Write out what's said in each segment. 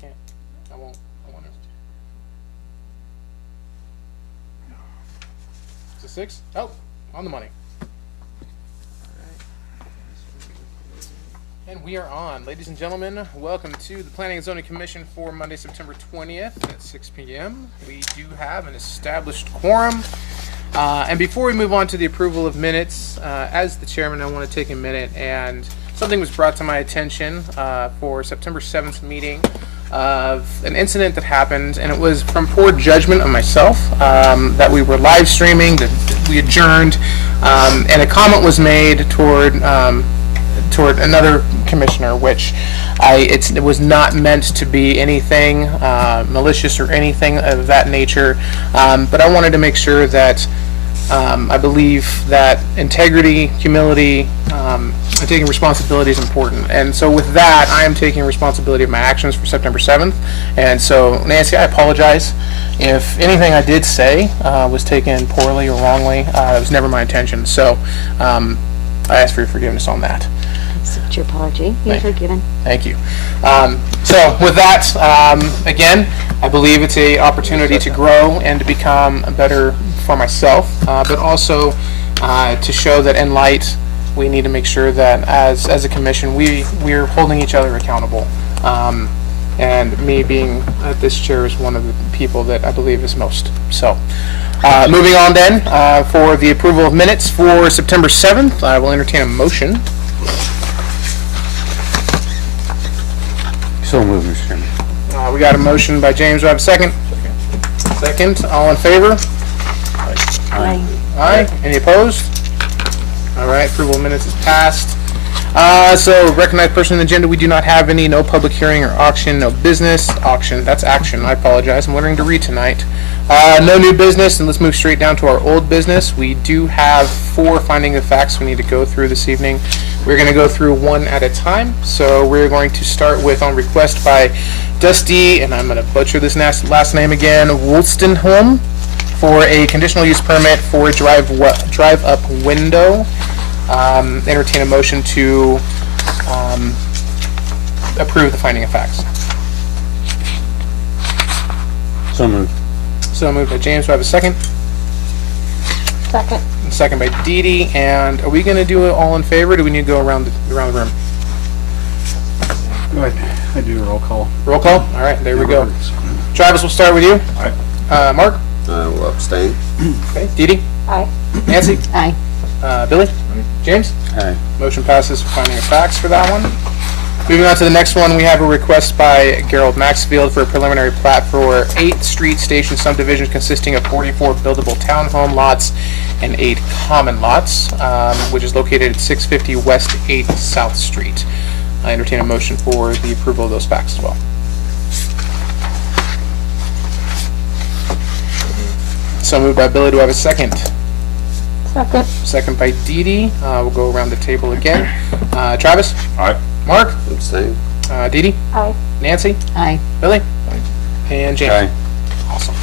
can't. I won't. I won't. Is it 6? Oh, on the money. And we are on. Ladies and gentlemen, welcome to the Planning and Zoning Commission for Monday, September 20th at 6 p.m. We do have an established quorum. And before we move on to the approval of minutes, as the chairman, I want to take a minute, and something was brought to my attention for September 7th meeting of an incident that happened, and it was from poor judgment of myself, that we were live streaming, that we adjourned, and a comment was made toward another commissioner, which it was not meant to be anything malicious or anything of that nature, but I wanted to make sure that I believe that integrity, humility, and taking responsibility is important. And so with that, I am taking responsibility of my actions for September 7th. And so, Nancy, I apologize if anything I did say was taken poorly or wrongly. It was never my intention. So I ask for your forgiveness on that. Accept your apology. You're forgiven. Thank you. So with that, again, I believe it's an opportunity to grow and to become better for myself, but also to show that in light, we need to make sure that as a commission, we're holding each other accountable. And me being at this chair is one of the people that I believe is most. So moving on then, for the approval of minutes for September 7th, I will entertain a motion. So moved, Mr. Chairman. We got a motion by James. Do I have a second? Second. All in favor? Aye. Aye. Any opposed? All right. Approval of minutes is passed. So recognized person on the agenda. We do not have any. No public hearing or auction. No business. Auction. That's action. I apologize. I'm learning to read tonight. No new business, and let's move straight down to our old business. We do have 4 finding of facts we need to go through this evening. We're going to go through one at a time. So we're going to start with, on request by Dusty, and I'm going to butcher this last name again, Wolstenholm, for a conditional use permit for a drive-up window. Entertain a motion to approve the finding of facts. So moved. So moved by James. Do I have a second? Second. Second by Dee Dee. And are we going to do it all in favor, or do we need to go around the room? Go ahead. I do a roll call. Roll call? All right, there we go. Travis, we'll start with you. Aye. Mark? Will abstain. Okay. Dee Dee? Aye. Nancy? Aye. Billy? James? Aye. Motion passes for finding of facts for that one. Moving on to the next one, we have a request by Gerald Maxfield for a preliminary plat for 8th Street Station subdivision consisting of 44 buildable townhome lots and 8 common lots, which is located at 650 West 8th South Street. I entertain a motion for the approval of those facts as well. So moved by Billy. Do I have a second? Second. Second by Dee Dee. We'll go around the table again. Travis? Aye. Mark? Abstain. Dee Dee? Aye. Nancy? Aye. Billy? And James? Aye. Awesome.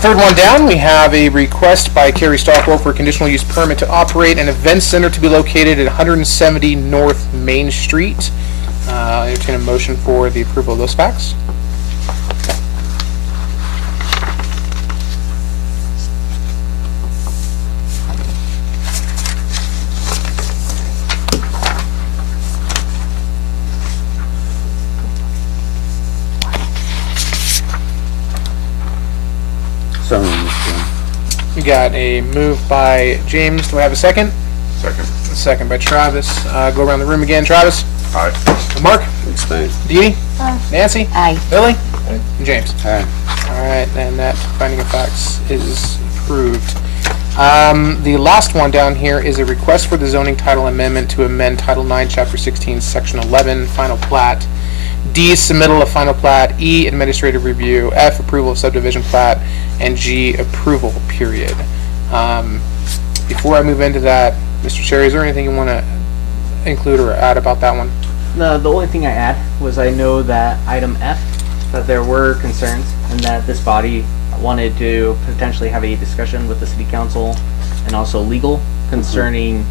Third one down, we have a request by Carrie Stockwell for a conditional use permit to operate an event center to be located at 170 North Main Street. I entertain a motion for the approval of those facts. So moved, Mr. Chairman. We got a move by James. Do I have a second? Second. A second by Travis. Go around the room again. Travis? Aye. Mark? Abstain. Dee Dee? Aye. Nancy? Aye. Billy? And James? Aye. All right, and that finding of facts is approved. The last one down here is a request for the zoning title amendment to amend Title 9, Chapter 16, Section 11, Final Plat. D, submittal of final plat. E, administrative review. F, approval of subdivision plat. And G, approval, period. Before I move into that, Mr. Chair, is there anything you want to include or add about that one? No, the only thing I add was I know that item F, that there were concerns and that this body wanted to potentially have a discussion with the city council and also legal concerning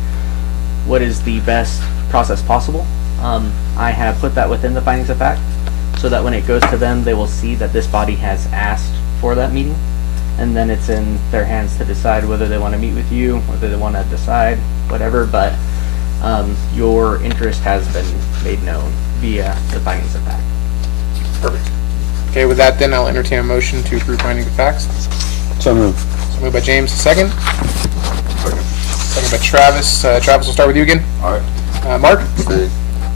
what is the best process possible. I have put that within the findings of fact. so that when it goes to them, they will see that this body has asked for that meeting, and then it's in their hands to decide whether they want to meet with you, whether they want to decide whatever, but your interest has been made known via the findings of fact. Perfect. Okay, with that then, I'll entertain a motion to approve findings of facts. So moved. So moved by James, second. Second by Travis. Travis, we'll start with you again. All right. Mark? Stay.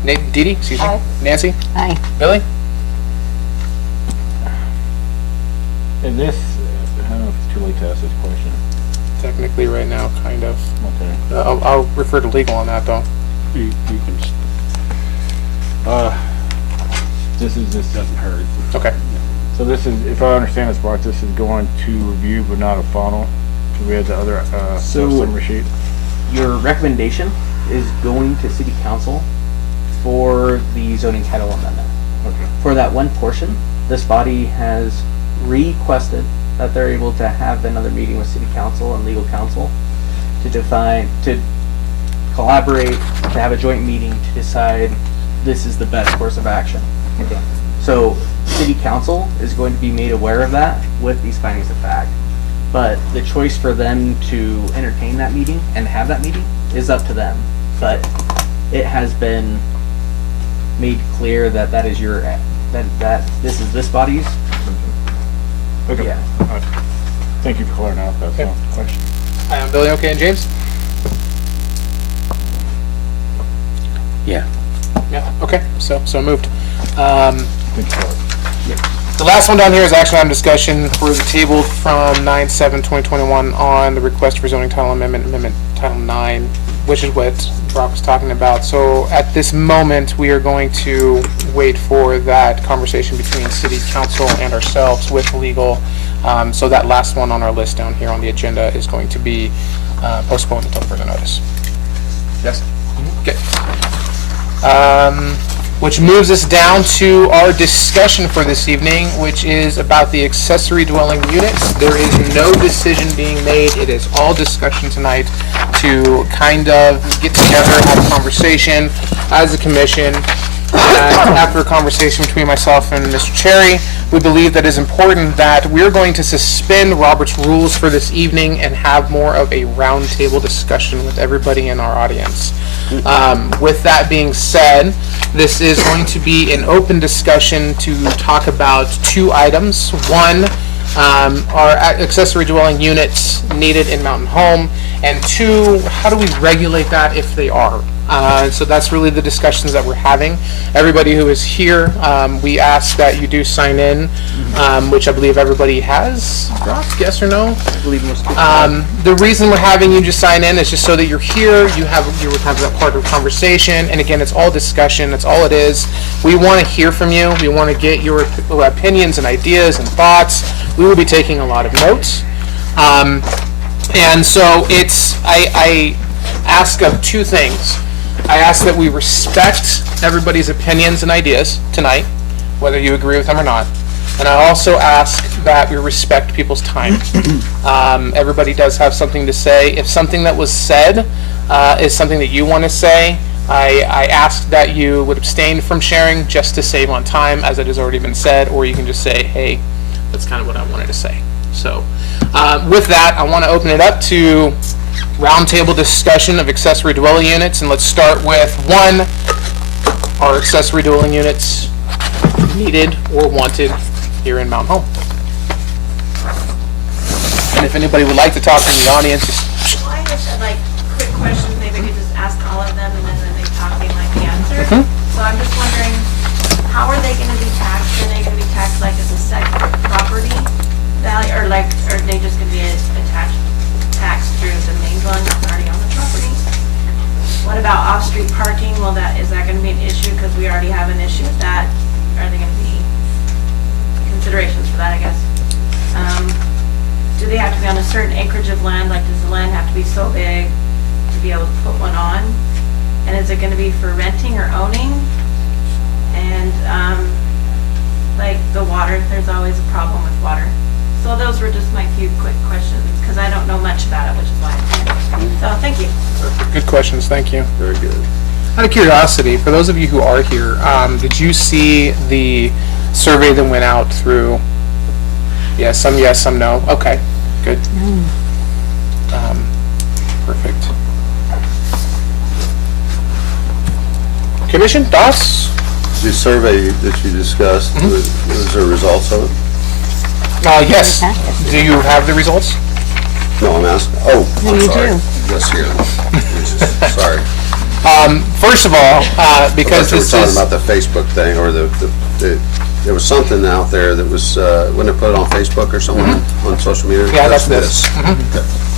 Nate? Dee Dee? Excuse me. Aye. Nancy? Aye. Billy? And this, I don't know if it's too late to ask this question. Technically, right now, kind of. Okay. I'll refer to legal on that, though. You can. This doesn't hurt. Okay. So this is, if I understand this right, this is going to review but not a final. So we had the other, So- summary sheet. Your recommendation is going to city council for the zoning title amendment. Okay. For that one portion, this body has requested that they're able to have another meeting with city council and legal counsel to collaborate, to have a joint meeting to decide this is the best course of action. Okay. So city council is going to be made aware of that with these findings of fact. But the choice for them to entertain that meeting and have that meeting is up to them. But it has been made clear that that is your, that this is this body's. Okay. Yeah. All right. Thank you for clearing out that Okay. question. Billy, okay, and James? Yeah. Yeah. Okay, so moved. Thank you for it. The last one down here is action item discussion for the table from 9/7/2021 on the request for zoning title amendment Title 9, which is what Brock was talking about. So at this moment, we are going to wait for that conversation between city council and ourselves with legal. So that last one on our list down here on the agenda is going to be postponed until further notice. Yes? Okay. Which moves us down to our discussion for this evening, which is about the accessory dwelling units. There is no decision being made. It is all discussion tonight to kind of get together, have a conversation as a commission. And after a conversation between myself and Mr. Cherry, we believe that it is important that we're going to suspend Robert's rules for this evening and have more of a roundtable discussion with everybody in our audience. With that being said, this is going to be an open discussion to talk about two items. One, are accessory dwelling units needed in Mountain Home? And two, how do we regulate that if they are? So that's really the discussions that we're having. Everybody who is here, we ask that you do sign in, which I believe everybody has. Brock, yes or no? I believe most people. The reason we're having you just sign in is just so that you're here, you would have that part of the conversation, and again, it's all discussion, that's all it is. We want to hear from you, we want to get your opinions and ideas and thoughts. We will be taking a lot of notes. And so I ask of two things. I ask that we respect everybody's opinions and ideas tonight, whether you agree with them or not. And I also ask that we respect people's time. Everybody does have something to say. If something that was said is something that you want to say, I ask that you would abstain from sharing just to save on time, as it has already been said, or you can just say, hey, that's kind of what I wanted to say. So with that, I want to open it up to roundtable discussion of accessory dwelling units, and let's start with one, are accessory dwelling units needed or wanted here in Mount Home? And if anybody would like to talk from the audience, just Well, I just had like quick questions, maybe I could just ask all of them, and then when they talk, they might be answered. So I'm just wondering, how are they gonna be taxed? Are they gonna be taxed like as a separate property value, or like, are they just gonna be attached, taxed through the main dwelling that's already on the property? What about off-street parking? Is that gonna be an issue, because we already have an issue with that? Are they gonna be considerations for that, I guess? Do they have to be on a certain acreage of land? Like, does the land have to be so big to be able to put one on? And is it gonna be for renting or owning? And, like, the water, there's always a problem with water. So those were just my few quick questions, because I don't know much about it, which is why I'm here. So, thank you. good questions, thank you. Very good. Out of curiosity, for those of you who are here, did you see the survey that went out through, yes, some no. Okay, good. Perfect. Commission, thoughts? The survey that you discussed, was there results of it? Yes. Do you have the results? No, I'm asking. Oh, No, I'm you sorry. do. Yes, here. Sorry. First of all, because We're this talking is, about the Facebook thing, or there was something out there that was, when they put it on Facebook or somewhere on social media? yeah, that's this.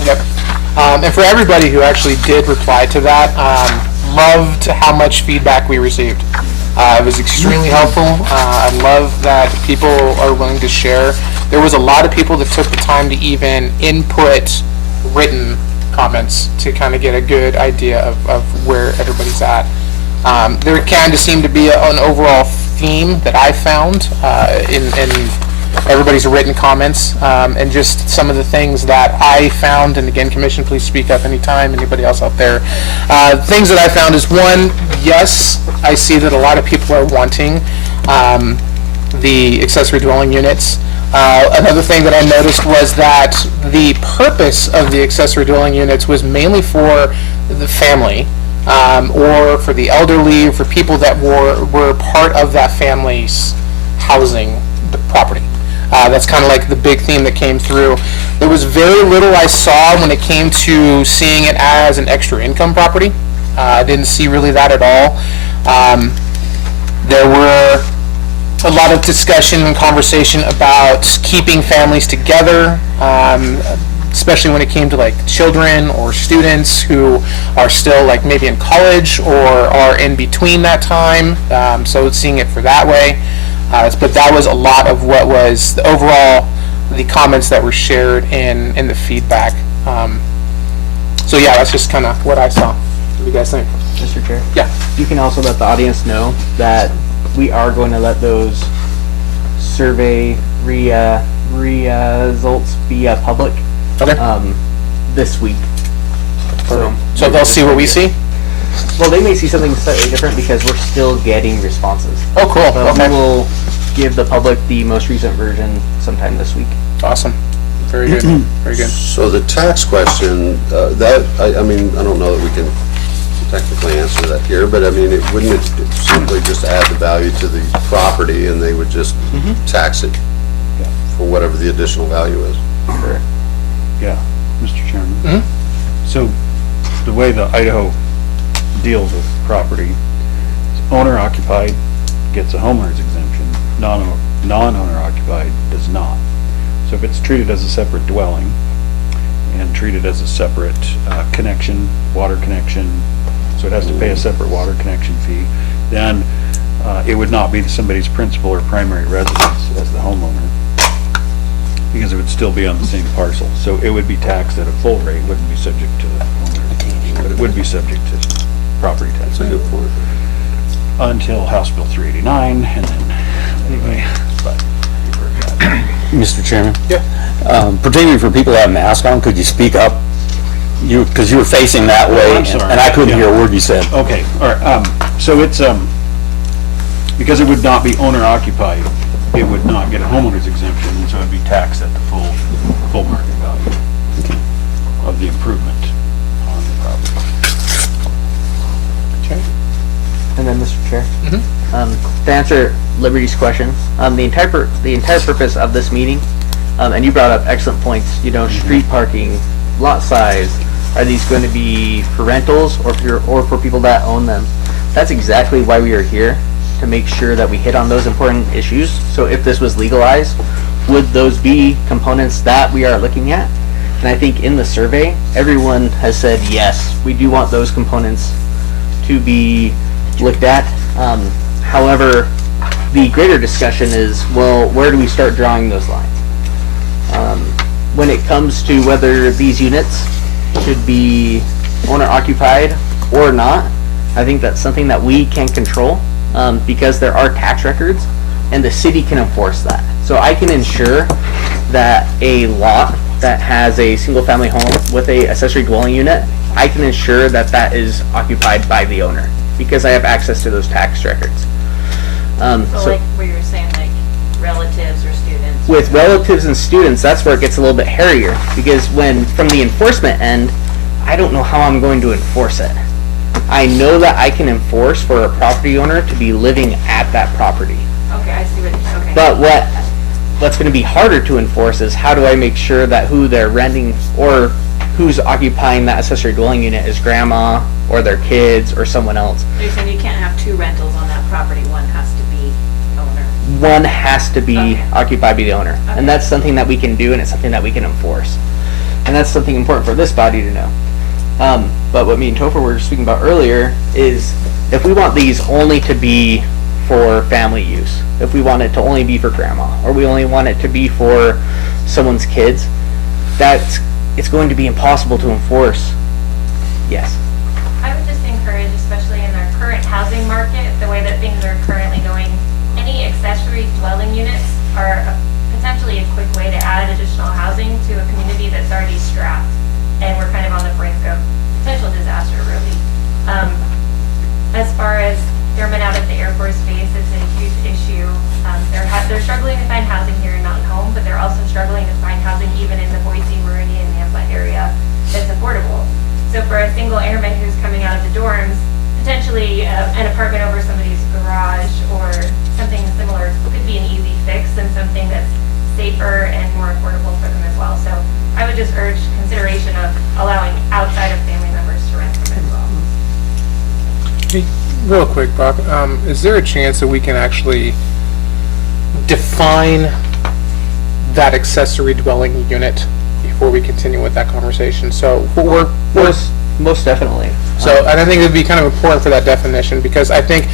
Yep. And for everybody who actually did reply to that, loved how much feedback we received. It was extremely helpful. I love that people are willing to share. There was a lot of people that took the time to even input written comments to kind of get a good idea of where everybody's at. There kind of seemed to be an overall theme that I found in everybody's written comments, and just some of the things that I found, and again, Commission, please speak up anytime, anybody else out there. Things that I found is, one, yes, I see that a lot of people are wanting the accessory dwelling units. Another thing that I noticed was that the purpose of the accessory dwelling units was mainly for the family, or for the elderly, for people that were part of that family's housing the property. That's kind of like the big theme that came through. There was very little I saw when it came to seeing it as an extra income property. I didn't see really that at all. There were a lot of discussion and conversation about keeping families together, especially when it came to like children or students who are still like maybe in college or are in between that time. So seeing it for that way. But that was a lot of what was the overall, the comments that were shared in the feedback. So yeah, that's just kind of what I saw. What do you guys think? Mr. Chair? Yeah. You can also let the audience know that we are going to let those survey results be public Okay. this week. So they'll see what we see? Well, they may see something slightly different because we're still getting responses. Oh, cool. But Okay. we will give the public the most recent version sometime this week. Awesome. Very good. Very good. So the tax question, I mean, I don't know that we can technically answer that here, but I mean, wouldn't it simply just add the value to the property and they would just tax it for whatever the additional value is? Correct. Yeah, Mr. Chairman. So the way the Idaho deals with property, owner occupied gets a homeowner's exemption, non-owner occupied does not. So if it's treated as a separate dwelling and treated as a separate connection, water connection, so it has to pay a separate water connection fee, then it would not be somebody's principal or primary residence as the homeowner, because it would still be on the same parcel. So it would be taxed at a full rate, wouldn't be subject to the homeowner, but it would be subject to property tax. That's a good point. Until House Bill 389, and then, anyway, but. Mr. Chairman? Yeah. Particularly for people that have masks on, could you speak up? Because you were facing that way, I'm sorry. and I couldn't hear a word you said. Okay, all right, so it's, because it would not be owner occupied, it would not get a homeowner's exemption, and so it'd be taxed at the full market value of the improvement on the property. Okay. And then, Mr. Chair, to answer Liberty's question, the entire purpose of this meeting, and you brought up excellent points. You know, street parking, lot size. Are these going to be for rentals or for people that own them? That's exactly why we are here, to make sure that we hit on those important issues. So if this was legalized, would those be components that we are looking at? And I think in the survey, everyone has said yes, we do want those components to be looked at. However, the greater discussion is, well, where do we start drawing those lines? When it comes to whether these units should be owner occupied or not, I think that's something that we can control, because there are tax records and the city can enforce that. So I can ensure that a lot that has a single family home with a accessory dwelling unit, I can ensure that that is occupied by the owner, because I have access to those tax records. So like where you were saying, like relatives or students? With relatives and students, that's where it gets a little bit hairier, because from the enforcement end, I don't know how I'm going to enforce it. I know that I can enforce for a property owner to be living at that property. Okay, I see okay. But what's going to be harder to enforce is how do I make sure that who they're renting or who's occupying that accessory dwelling unit is grandma or their kids or someone else. You're saying you can't have 2 rentals on that property, one has to be owner? One has to be Okay. occupied by the owner. Okay. And that's something that we can do, and it's something that we can enforce. And that's something important for this body to know. But what me and Topher were speaking about earlier is if we want these only to be for family use, if we want it to only be for grandma, or we only want it to be for someone's kids, it's going to be impossible to enforce. Yes. I would just encourage, especially in our current housing market, the way that things are currently going, any accessory dwelling units are potentially a quick way to add additional housing to a community that's already strapped. And we're kind of on the brink of potential disaster, really. As far as airmen out at the Air Force Base, it's a huge issue. They're struggling to find housing here in Mountain Home, but they're also struggling to find housing even in the Boise, Meridian, Nampa area that's affordable. So for a single airman who's coming out of the dorms, potentially an apartment over somebody's garage or something similar could be an easy fix and something that's safer and more affordable for them as well. So I would just urge consideration of allowing outside of family members to rent them as well. Hey, real quick, Brock, is there a chance that we can actually define that accessory dwelling unit before we continue with that conversation? So we're Most definitely. and I think it'd be kind of important for that definition, because I think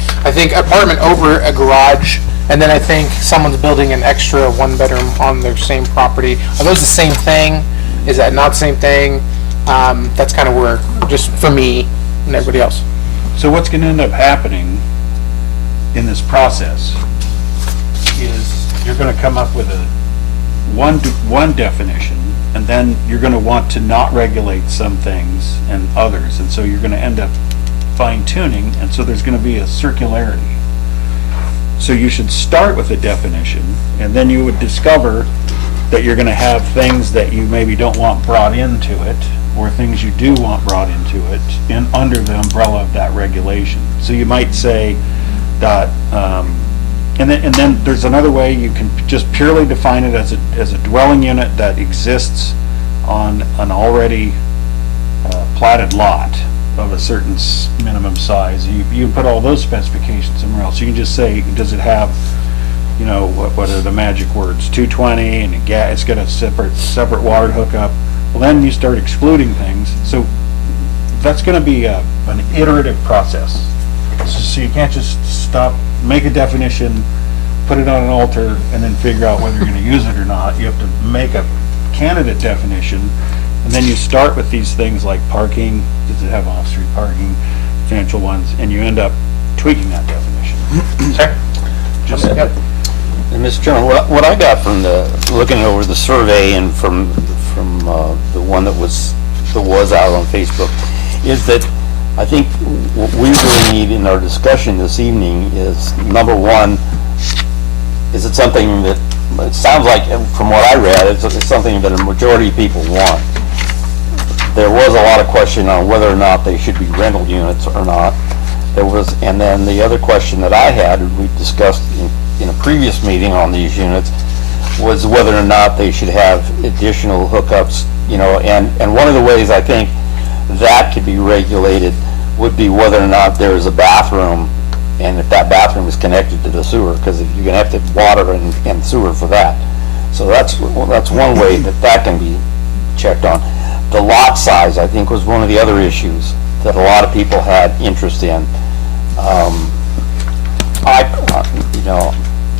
apartment over a garage, and then I think someone's building an extra 1-bedroom on their same property. Are those the same thing? Is that not the same thing? That's kind of where, just for me and everybody else. So what's gonna end up happening in this process is you're gonna come up with one definition, and then you're gonna want to not regulate some things and others, and so you're gonna end up fine tuning, and so there's gonna be a circularity. So you should start with a definition, and then you would discover that you're gonna have things that you maybe don't want brought into it, or things you do want brought into it, under the umbrella of that regulation. So you might say that, and then there's another way you can just purely define it as a dwelling unit that exists on an already platted lot of a certain minimum size. You put all those specifications somewhere else. You can just say, does it have, you know, what are the magic words, 220, and it's got a separate water hookup. Well, then you start excluding things. So that's going to be an iterative process. So you can't just make a definition, put it on an altar, and then figure out whether you're going to use it or not. You have to make a candidate definition, and then you start with these things like parking. Does it have off-street parking? Potential ones, and you end up tweaking that definition. Sorry? Yep. And Mr. Chairman, what I got from looking over the survey and from the one that was out on Facebook is that I think what we really need in our discussion this evening is, number one, is it something that, it sounds like from what I read, it's something that a majority of people want. There was a lot of question on whether or not they should be rental units or not. And then the other question that I had, and we discussed in a previous meeting on these units, was whether or not they should have additional hookups, you know, and one of the ways I think that could be regulated would be whether or not there is a bathroom, and if that bathroom is connected to the sewer, because you're gonna have to have water and sewer for that. So that's one way that can be checked on. The lot size, I think, was one of the other issues that a lot of people had interest in.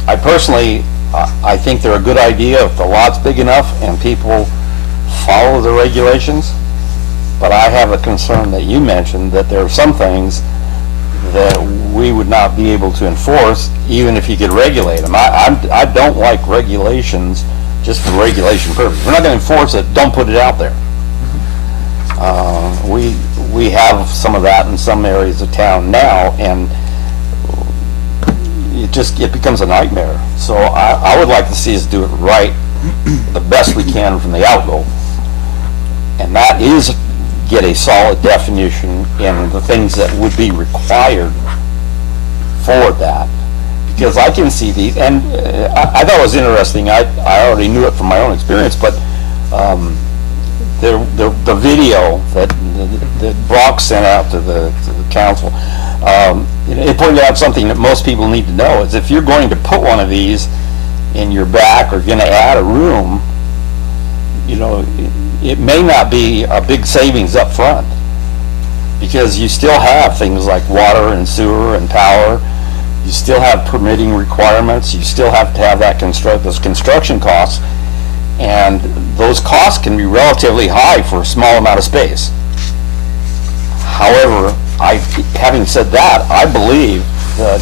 I personally, I think they're a good idea if the lot's big enough and people follow the regulations. But I have a concern that you mentioned, that there are some things that we would not be able to enforce, even if you could regulate them. I don't like regulations just for regulation purposes. We're not going to enforce it, don't put it out there. We have some of that in some areas of town now, and it becomes a nightmare. So I would like to see us do it right, the best we can from the outgo. And that is get a solid definition in the things that would be required for that. Because I can see these, and I thought it was interesting, I already knew it from my own experience, but the video that Brock sent out to the council, it pointed out something that most people need to know, is if you're going to put one of these in your back or going to add a room, it may not be a big savings up front, because you still have things like water and sewer and power. You still have permitting requirements. You still have to have those construction costs, and those costs can be relatively high for a small amount of space. However, having said that, I believe that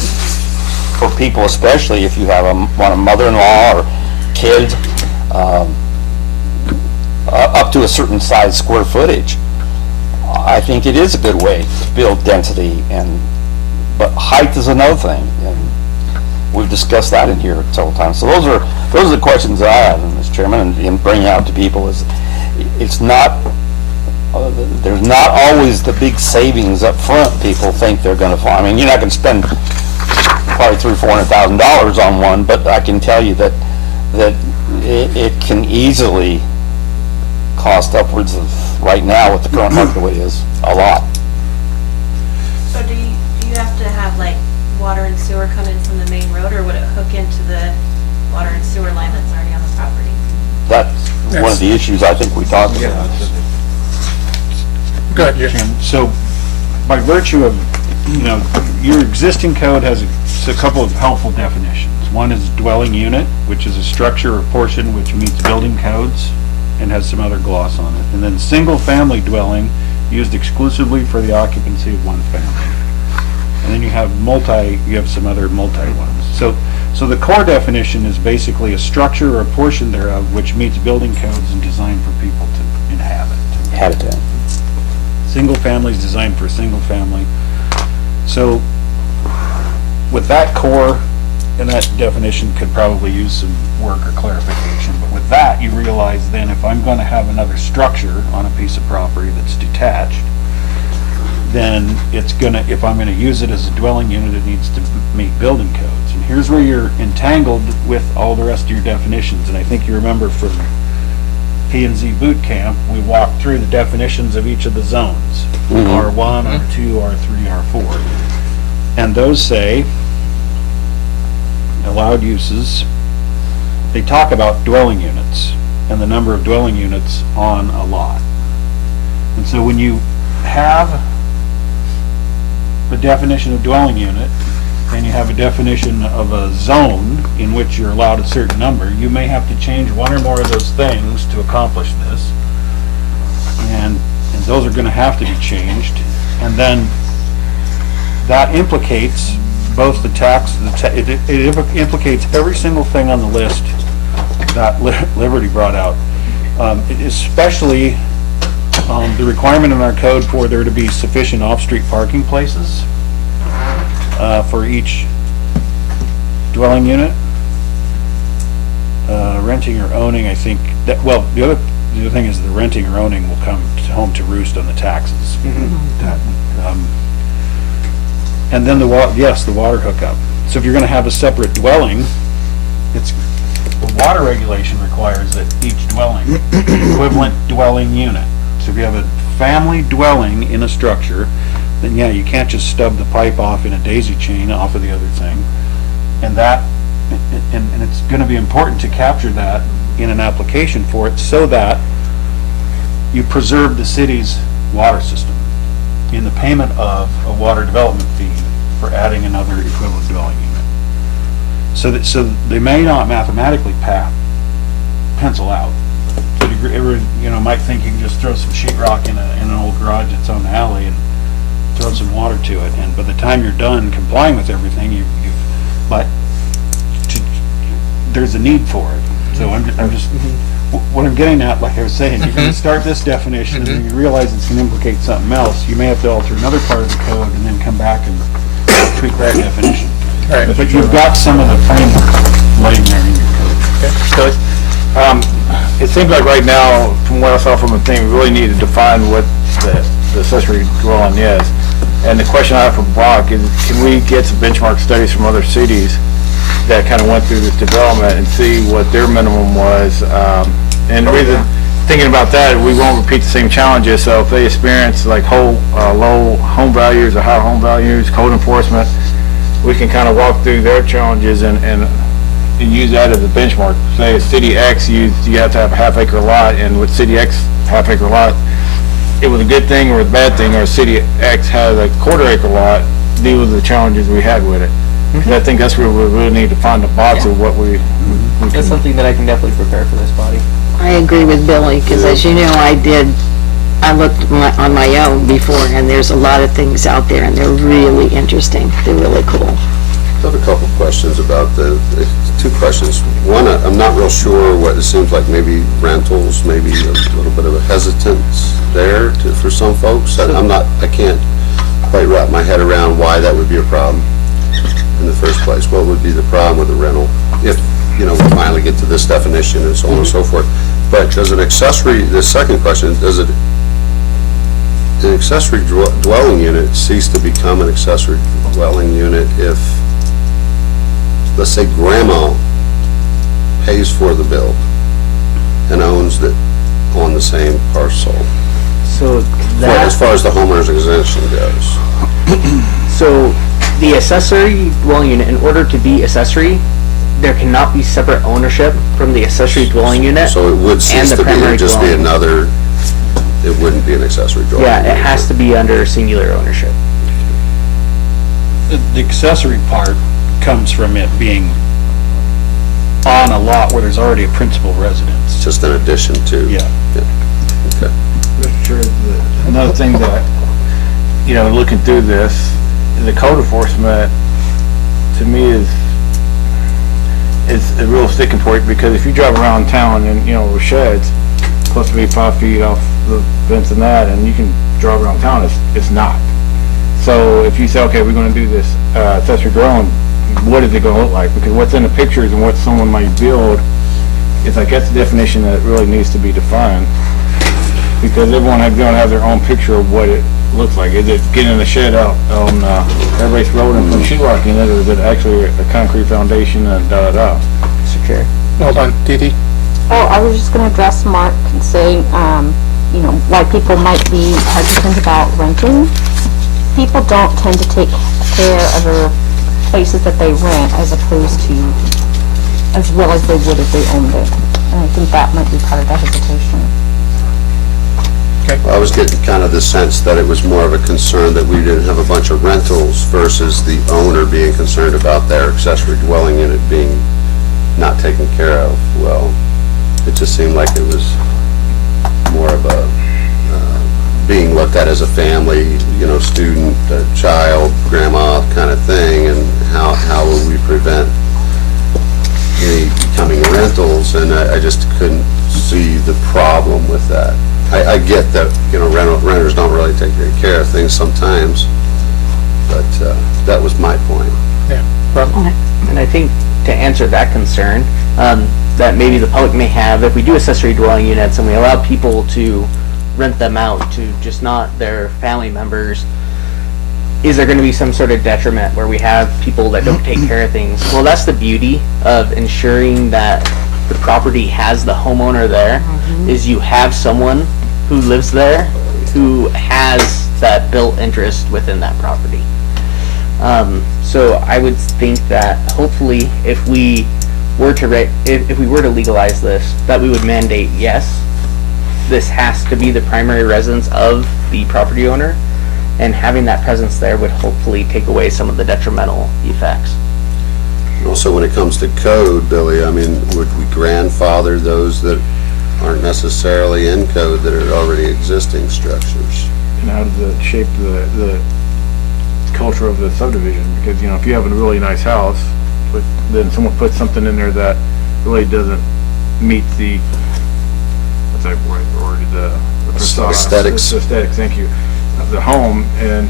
for people, especially if you have a mother-in-law or kids, up to a certain size square footage, I think it is a good way to build density, but height is another thing, and we've discussed that in here several times. So those are the questions that I have, Mr. Chairman, and bringing out to people is it's not there's not always the big savings up front people think they're going to find. I mean, you're not going to spend probably $300,000-$400,000 on one, but I can tell you that it can easily cost upwards of, right now with the current market the way it is, a lot. So do you have to have like water and sewer come in from the main road, or would it hook into the water and sewer line that's already on the property? That's one of the issues I think we talked about. Go ahead, Jim. So, by virtue of, your existing code has a couple of helpful definitions. One is dwelling unit, which is a structure or portion which meets building codes and has some other gloss on it. And then single-family dwelling, used exclusively for the occupancy of one family. And then you have some other multi ones. So the core definition is basically a structure or a portion thereof which meets building codes and designed for people to inhabit. Habitat. Single family is designed for a single family. So with that core and that definition could probably use some work or clarification. But with that, you realize then if I'm going to have another structure on a piece of property that's detached, then if I'm going to use it as a dwelling unit, it needs to meet building codes. And here's where you're entangled with all the rest of your definitions. And I think you remember from P&Z boot camp, we walked through the definitions of each of the zones. R1, R2, R3, R4. And those say, allowed uses, they talk about dwelling units and the number of dwelling units on a lot. And so when you have the definition of dwelling unit and you have a definition of a zone in which you're allowed a certain number, you may have to change one or more of those things to accomplish this. And those are going to have to be changed. And then that implicates both the tax, it implicates every single thing on the list that Liberty brought out. Especially the requirement in our code for there to be sufficient off-street parking places for each dwelling unit. Renting or owning, I think, the other thing is the renting or owning will come home to roost on the taxes. And then the water hookup. So if you're going to have a separate dwelling, the water regulation requires that each dwelling, equivalent dwelling unit. So if you have a family dwelling in a structure, then you can't just stub the pipe off in a daisy chain off of the other thing. And it's going to be important to capture that in an application for it so that you preserve the city's water system in the payment of a water development fee for adding another equivalent dwelling unit. So they may not mathematically pencil out. So you might think you can just throw some sheetrock in an old garage that's on the alley and throw some water to it, and by the time you're done complying with everything, there's a need for it. So I'm just what I'm getting at, like I was saying, you're going to start this definition, and then you realize it's going to implicate something else. You may have to alter another part of the code and then come back and tweak that definition. Right. But you've got some of the framework laying there in your code. It seems like right now, from what I saw from the thing, we really need to define what the accessory dwelling is. And the question I have for Brock is, can we get some benchmark studies from other cities that kind of went through this development and see what their minimum was? And the reason, thinking about that, we won't repeat the same challenges. So if they experience like low home values or high home values, code enforcement, we can kind of walk through their challenges and use that as a benchmark. Say City X, you have to have a half-acre lot, and with City X half-acre lot, it was a good thing or a bad thing, or City X has a quarter-acre lot, these were the challenges we had with it. I think that's where we really need to find the box of what we That's can. something that I can definitely prepare for this body. I agree with Billy, because as you know, I looked on my own before, and there's a lot of things out there, and they're really interesting. They're really cool. I have a couple of questions about two questions. One, I'm not real sure what, it seems like maybe rentals, maybe a little bit of a hesitance there for some folks. I can't quite wrap my head around why that would be a problem in the first place. What would be the problem with a rental if, we finally get to this definition and so on and so forth. But does an accessory, the second question, does an accessory dwelling unit cease to become an accessory dwelling unit if, let's say, grandma pays for the bill and owns it on the same parcel, So as that, far as the homeowner's exemption goes? so the accessory dwelling unit, in order to be accessory, there cannot be separate ownership from the accessory dwelling unit. So it would cease And the to be, it primary would just be dwelling. another, it wouldn't be an accessory dwelling Yeah, unit. it has to be under singular ownership. The accessory part comes from it being on a lot where there's already a principal residence. Just an addition to. Yeah. Okay. Mr. Chair, another thing that, looking through this, the code enforcement, to me, is a real sticking point, because if you drive around town and, with sheds, supposed to be 5 feet off the fence and that, and you can drive around town, it's not. So if you say, okay, we're gonna do this accessory dwelling, what is it gonna look like? Because what's in the pictures and what someone might build, it's like, that's the definition that really needs to be defined. Because everyone gonna have their own picture of what it looks like. Is it getting a shed out on Air Base Road and putting sheetrock in it, or is it actually a concrete foundation and da-da-da? Mr. Chair. Hold on, Dee. Oh, I was just gonna address Mark and say, why people might be hesitant about renting. People don't tend to take care of their places that they rent as opposed to, as well as they would if they owned it. And I think that might be part of the hesitation. I was getting kind of the sense that it was more of a concern that we didn't have a bunch of rentals versus the owner being concerned about their accessory dwelling unit being not taken care of. Well, it just seemed like it was more of a, being looked at as a family, student, child, grandma kind of thing, and how will we prevent any becoming rentals, and I just couldn't see the problem with that. I get that, renters don't really take great care of things sometimes, but that was my point. Yeah. Rob? And I think to answer that concern, that maybe the public may have, if we do accessory dwelling units and we allow people to rent them out to just not their family members, is there going to be some sort of detriment where we have people that don't take care of things? Well, that's the beauty of ensuring that the property has the homeowner there, is you have someone who lives there who has that built interest within that property. So I would think that hopefully if we were to if we were to legalize this, that we would mandate, yes, this has to be the primary residence of the property owner, and having that presence there would hopefully take away some of the detrimental effects. And also, when it comes to code, Billy, would we grandfather those that aren't necessarily in code that are already existing structures? And how does it shape the culture of the subdivision? Because, if you have a really nice house, but then someone puts something in there that really doesn't meet the, what's that word, the facade. Aesthetics. Aesthetics, thank you, of the home. And,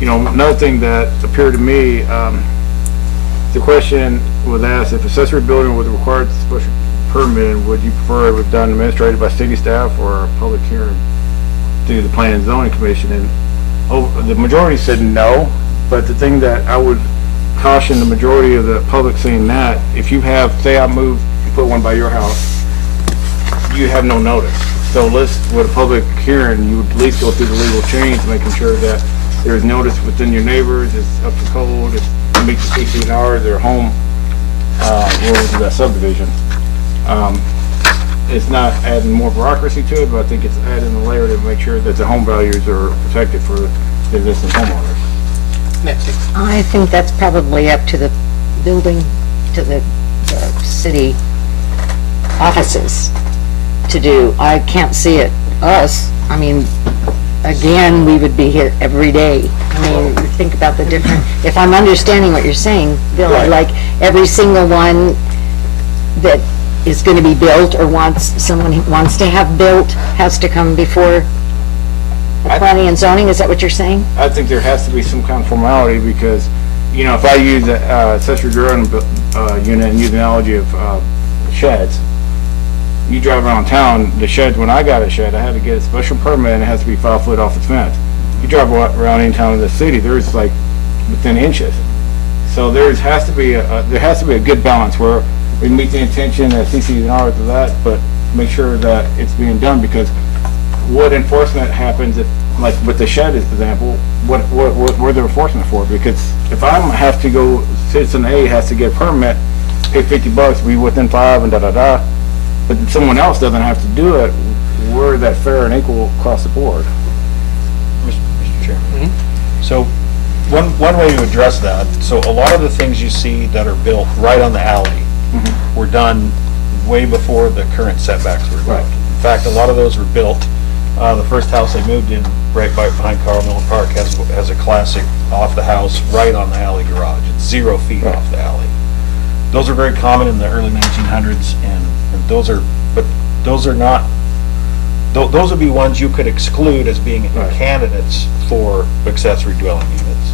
another thing that appeared to me, the question was asked, if accessory building was required special permit, would you prefer it was done administrated by city staff or a public hearing through the Planning and Zoning Commission? And the majority said no, but the thing that I would caution the majority of the public saying that, if you have, say I moved, you put one by your house, you have no notice. So with a public hearing, you would at least go through the legal chains, making sure that there's notice within your neighbors, it's up to code, it meets the CCNR, their home, rules of that subdivision. It's not adding more bureaucracy to it, but I think it's adding a layer to make sure that the home values are protected for the existing homeowners. Nancy? I think that's probably up to the building, to the city offices to do. I can't see it, us, I mean, again, we would be here every day. I mean, think about the different, if I'm understanding what you're saying, Bill, like every single one that is gonna be built or someone who wants to have built has to come before the planning and zoning, is that what you're saying? I think there has to be some kind of formality because, you know, if I use the accessory dwelling unit and use the analogy of sheds, you drive around town, the sheds, when I got a shed, I had to get a special permit and it has to be 5 foot off the fence. You drive around any town in the city, there's like within inches. So there has to be a good balance where we meet the intention that CCNR to that, but make sure that it's being done, because what enforcement happens if, like with the shed as an example, what the enforcement for? Because if I have to go, citizen A has to get a permit, pay $50, be within 5 and da-da-da, but someone else doesn't have to do it, we're that fair and equal across the board. Mr. Chairman. So, one way to address that, so a lot of the things you see that are built right on the alley were done way before the current setbacks were built. In fact, a lot of those were built, the first house I moved in, right behind Carl Miller Park, has a classic off the house, right on the alley garage. It's 0 feet off the alley. Those are very common in the early 1900s, and those are not, those would be ones you could exclude as being candidates for accessory dwelling units.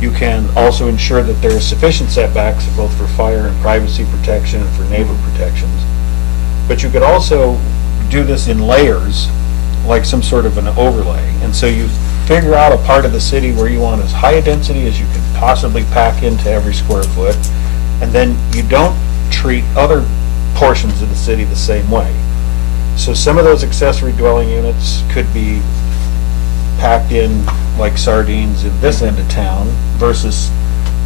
You can also ensure that there are sufficient setbacks both for fire and privacy protection and for neighbor protections. But you could also do this in layers, like some sort of an overlay. And so you figure out a part of the city where you want as high a density as you can possibly pack into every square foot, and then you don't treat other portions of the city the same way. So some of those accessory dwelling units could be packed in like sardines in this end of town, versus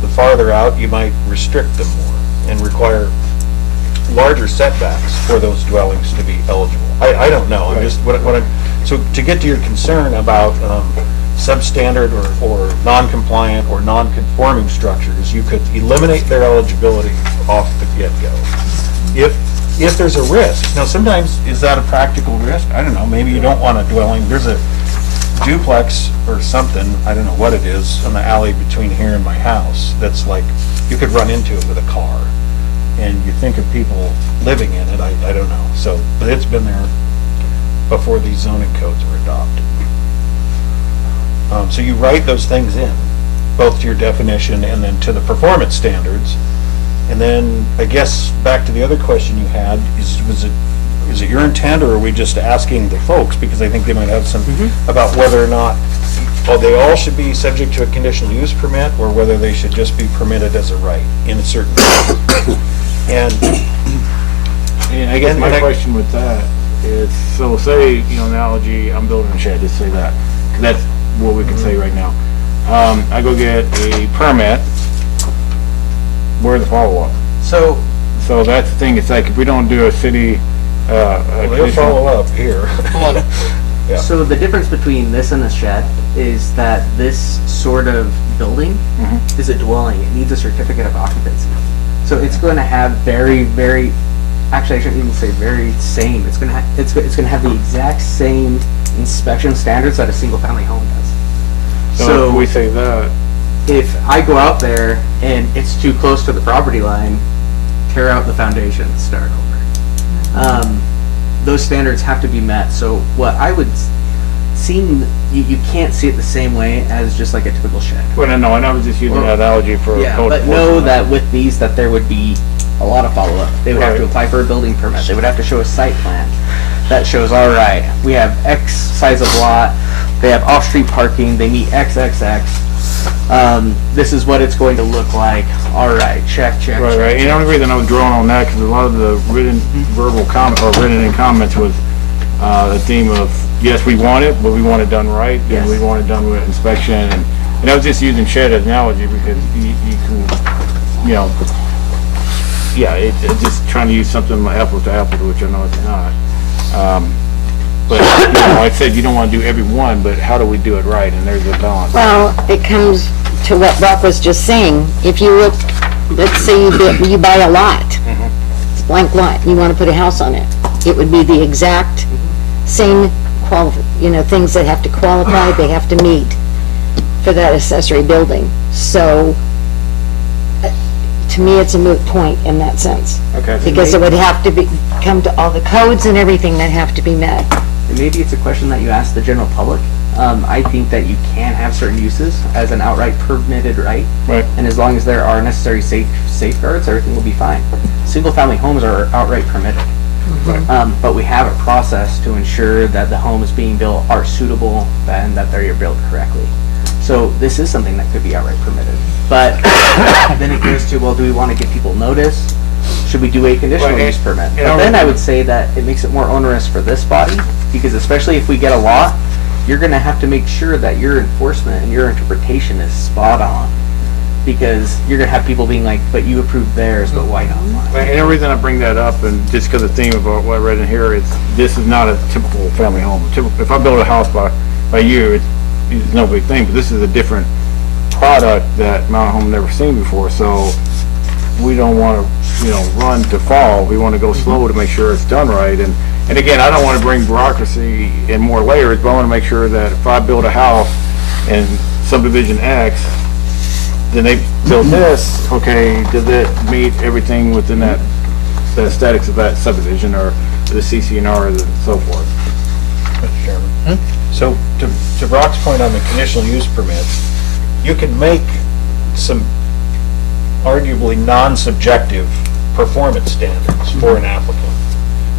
the farther out, you might restrict them more and require larger setbacks for those dwellings to be eligible. I don't know, I'm just, so to get to your concern about substandard or non-compliant or non-conforming structures, you could eliminate their eligibility off the get-go. If there's a risk. Now, sometimes, is that a practical risk? I don't know, maybe you don't want a dwelling, there's a duplex or something, I don't know what it is, on the alley between here and my house, that's like, you could run into it with a car, and you think of people living in it, I don't know. So, but it's been there before these zoning codes were adopted. So you write those things in, both to your definition and then to the performance standards. And then, I guess, back to the other question you had, is it your intent, or are we just asking the folks, because I think they might have some, about whether or not, they all should be subject to a conditional use permit, or whether they should just be permitted as a right in a certain way. And I guess my question with that is, so say, you know, analogy, I'm building a shed, just say that, 'cause that's what we can say right now. I go get a permit, where's the follow-up? So that's the thing, it's like, if we don't do a city, they'll follow up here. Yeah. So the difference between this and a shed is that this sort of building is a dwelling. It needs a certificate of occupancy. So it's going to have actually I shouldn't even say very same. It's going to have the exact same inspection standards that a single family home does. So if we say that, if I go out there and it's too close to the property line, tear out the foundation and start over. Those standards have to be met. So what I would you can't see it the same way as just like a typical shed. Well, no, and I was just using that analogy for Yeah, code but enforcement. know that with these, that there would be a lot of follow-up. They would have to Right. apply for a building permit. They would have to show a site plan that shows, all right, we have X size of lot, they have off-street parking, they meet XXX. This is what it's going to look like. All right, check. Right, right. And the only reason I was drawing on that, because a lot of the written verbal comment, or written in comments was, the theme of, yes, we want it, but we want it done right, and Yes. we want it done with inspection, and I was just using shed as an analogy, because you can, you know, yeah, it's just trying to use something apples to apples, which I know it's not. But, you know, like I said, you don't want to do every one, but how do we do it right, and there's a balance. Well, it comes to what Brock was just saying. If you look, let's say you buy a lot, it's a blank lot, you want to put a house on it. It would be the exact same things that have to qualify, they have to meet for that accessory building. So, to me, it's a moot point in that sense. Okay. Because it would have to come to all the codes and everything that have to be met. And maybe it's a question that you ask the general public. I think that you can have certain uses as an outright permitted right. Right. And as long as there are necessary safeguards, everything will be fine. Single-family homes are outright permitted. But we have a process to ensure that the homes being built are suitable and that they're built correctly. So this is something that could be outright permitted. But then it goes to, well, do we want to give people notice? Should we do a conditional Well, use permit? and But then I would say that it makes it more onerous for this body, because especially if we get a lot, you're gonna have to make sure that your enforcement and your interpretation is spot on. Because you're gonna have people being like, but you approved theirs, but why not mine? And the reason I bring that up, and just because the theme of what I read in here, this is not a typical family home. If I build a house by you, it's no big thing, but this is a different product that Mountain Home never seen before, so we don't want to, run to fall. We want to go slow to make sure it's done right. And again, I don't want to bring bureaucracy and more layers, but I want to make sure that if I build a house in subdivision X, then they build this, okay, does it meet everything within the aesthetics of that subdivision, or the CCNR and so forth? Mr. Chairman. So to Brock's point on the conditional use permits, you can make some arguably non-subjective performance standards for an applicant.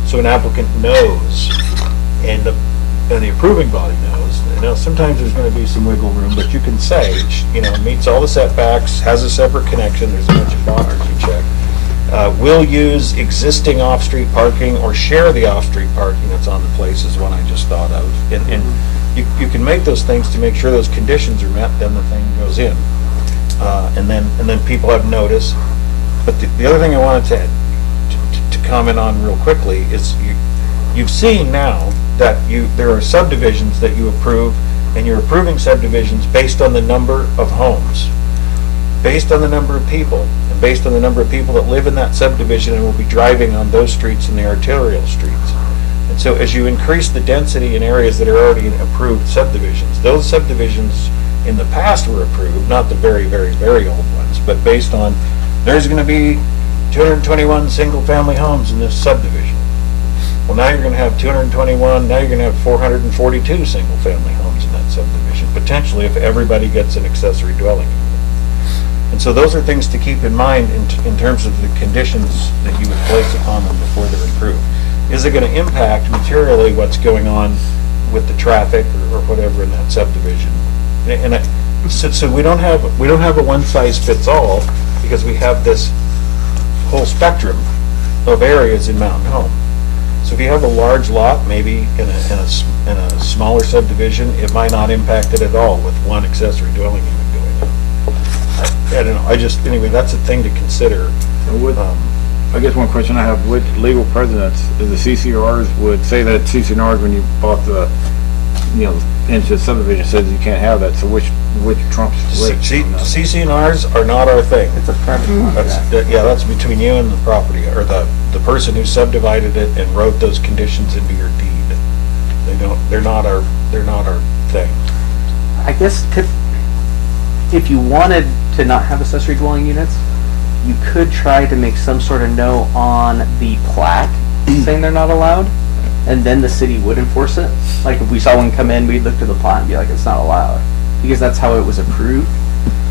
So an applicant knows, and the approving body knows, sometimes there's gonna be some wiggle room, but you can say, meets all the setbacks, has a separate connection, there's a bunch of boxes you check. Will use existing off-street parking or share the off-street parking that's on the place is one I just thought of. And you can make those things to make sure those conditions are met, then the thing goes in. And then people have notice. But the other thing I wanted to comment on real quickly is you've seen now that there are subdivisions that you approve, and you're approving subdivisions based on the number of homes, based on the number of people, and based on the number of people that live in that subdivision and will be driving on those streets and the arterial streets. And so as you increase the density in areas that are already approved subdivisions, those subdivisions in the past were approved, not the very, very, very old ones, but based on, there's going to be 221 single-family homes in this subdivision. Well, now you're going to have 221, now you're going to have 442 single-family homes in that subdivision, potentially if everybody gets an accessory dwelling unit. And so those are things to keep in mind in terms of the conditions that you would place upon them before they're approved. Is it going to impact materially what's going on with the traffic or whatever in that subdivision? So we don't have a one-size-fits-all, because we have this whole spectrum of areas in Mountain Home. So if you have a large lot, maybe in a smaller subdivision, it might not impact it at all with one accessory dwelling unit going in. I don't know, anyway, that's a thing to consider. I guess one question I have, which legal precedents, the CCRs would say that CCNRs, when you bought the, into the subdivision, says you can't have that, so which trumps which? CCNRs are not our thing. It's a private contract. That's between you and the property, or the person who subdivided it and wrote those conditions into your deed. They're not our thing. I guess if you wanted to not have accessory dwelling units, you could try to make some sort of note on the plat saying they're not allowed. and then the city would enforce it. Like if we saw one come in, we'd look to the plot and be like, it's not allowed, because that's how it was approved.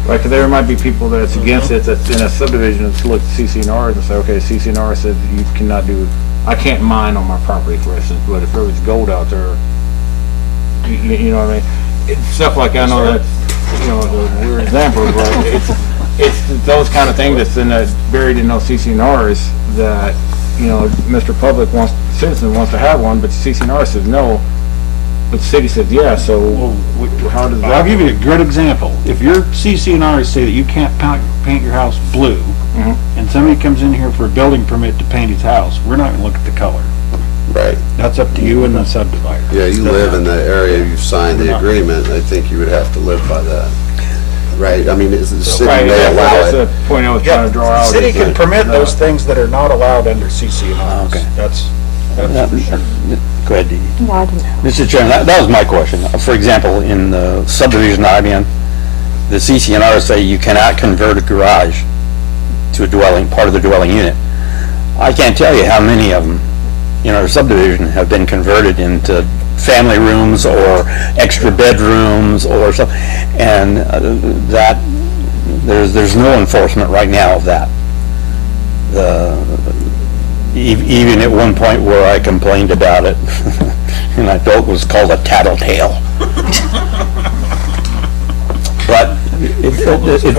Right, 'cause there might be people that's against it, that's in a subdivision, that's looked at CCNRs and say, okay, CCNR says you cannot do, I can't mine on my property, for instance, but if there was gold out there, you know what I mean? It's stuff like, I know that's, you know, a weird example, but it's those kind of things that's in that, buried in those CCNRs that, you know, Mr. Public wants, citizen wants to have one, but the CCNR says no, but the city says yeah, so how does that? I'll give you a good example. If your CCNRs say that you can't paint your house blue, and somebody comes in here for a building permit to paint his house, we're not gonna look at the color. Right. That's up to you and the subdivider. Yeah, you live in the area, you've signed the agreement, I think you would have to live by that. Right, I mean, the city Right, may allow that's it. the point I was trying to draw out. City is can that- permit those things that are not allowed under CCNRs. Okay. That's for sure. Go ahead, Dee Dee. No, I didn't. Mr. Chairman, that was my question. For example, in the subdivision I'm in, the CCNRs say you cannot convert a garage to a dwelling, part of the dwelling unit. I can't tell you how many of them in our subdivision have been converted into family rooms or extra bedrooms or something, and that, there's no enforcement right now of that. Even at one point where I complained about it, and I thought it was called a tattletale. But,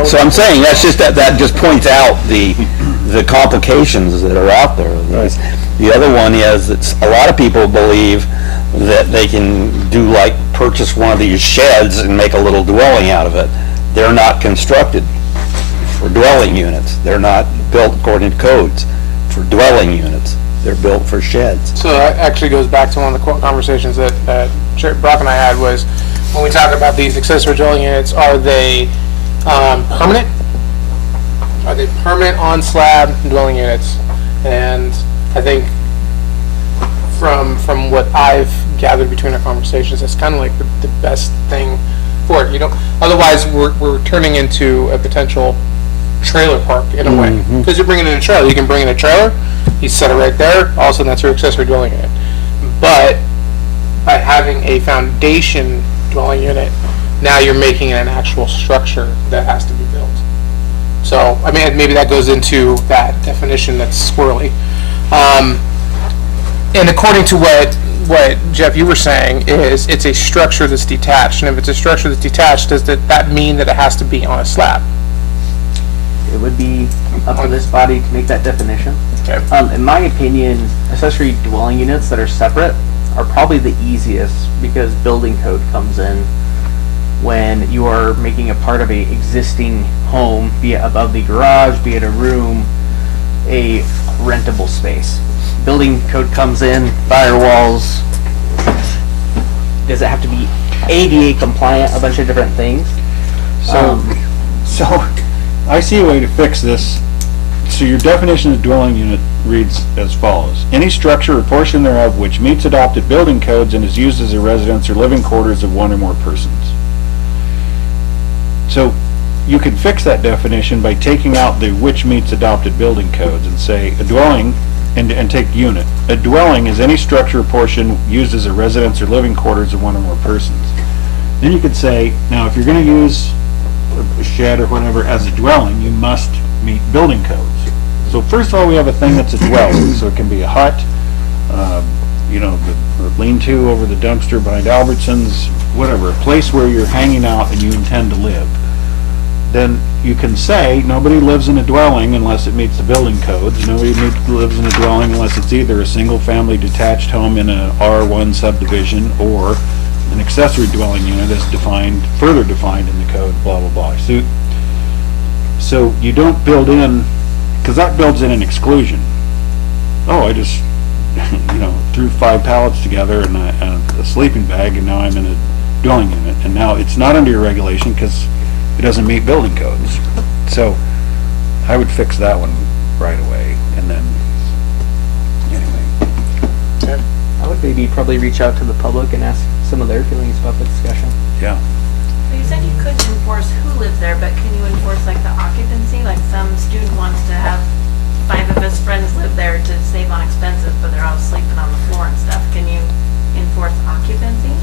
so I'm saying, that's just, that just points out the complications that are out there. The other one is that a lot of people believe that they can do like purchase one of these sheds and make a little dwelling out of it. They're not constructed for dwelling units. They're not built according to codes for dwelling units. They're built for sheds. So that actually goes back to one of the conversations that Brock and I had, was when we talk about these accessory dwelling units, are they permanent? Are they permanent on slab dwelling units? And I think from what I've gathered between our conversations, that's kind of like the best thing for it. You know, otherwise we're turning into a potential trailer park in a way, because you're bringing in a trailer. You can bring in a trailer, you set it right there, all of a sudden that's your accessory dwelling unit. But by having a foundation dwelling unit, now you're making it an actual structure that has to be built. So, I mean, maybe that goes into that definition that's squirrely. And according to what Jeff, you were saying, is it's a structure that's detached. And if it's a structure that's detached, does that mean that it has to be on a slab? It would be up to this body to make that definition. Okay. In my opinion, accessory dwelling units that are separate are probably the easiest, because building code comes in when you are making a part of a existing home, be it above the garage, be it a room, a rentable space. Building code comes in, firewalls. Does it have to be ADA compliant? A bunch of different things. So I see a way to fix this. So your definition of dwelling unit reads as follows: any structure or portion thereof which meets adopted building codes and is used as a residence or living quarters of one or more persons. So you can fix that definition by taking out the which meets adopted building codes and say a dwelling, and take unit. A dwelling is any structure or portion used as a residence or living quarters of one or more persons. Then you could say, now if you're going to use a shed or whatever as a dwelling, you must meet building codes. So first of all, we have a thing that's a dwelling. So it can be a hut, you know, the lean-to over the dumpster behind Albertsons, whatever, a place where you're hanging out and you intend to live. Then you can say nobody lives in a dwelling unless it meets the building codes. Nobody lives in a dwelling unless it's either a single-family detached home in a R1 subdivision or an accessory dwelling unit as defined, further defined in the code, blah, blah, blah. So you don't build in, because that builds in an exclusion. Oh, I just, you know, threw 5 pallets together and a sleeping bag, and now I'm in a dwelling unit. And now it's not under your regulation because it doesn't meet building codes. So I would fix that one right away, and then, anyway. I would maybe probably reach out to the public and ask some of their feelings about the discussion. Yeah. Well, you said you couldn't enforce who lives there, but can you enforce like the occupancy? Like some student wants to have 5 of his friends live there to save on expenses, but they're all sleeping on the floor and stuff. Can you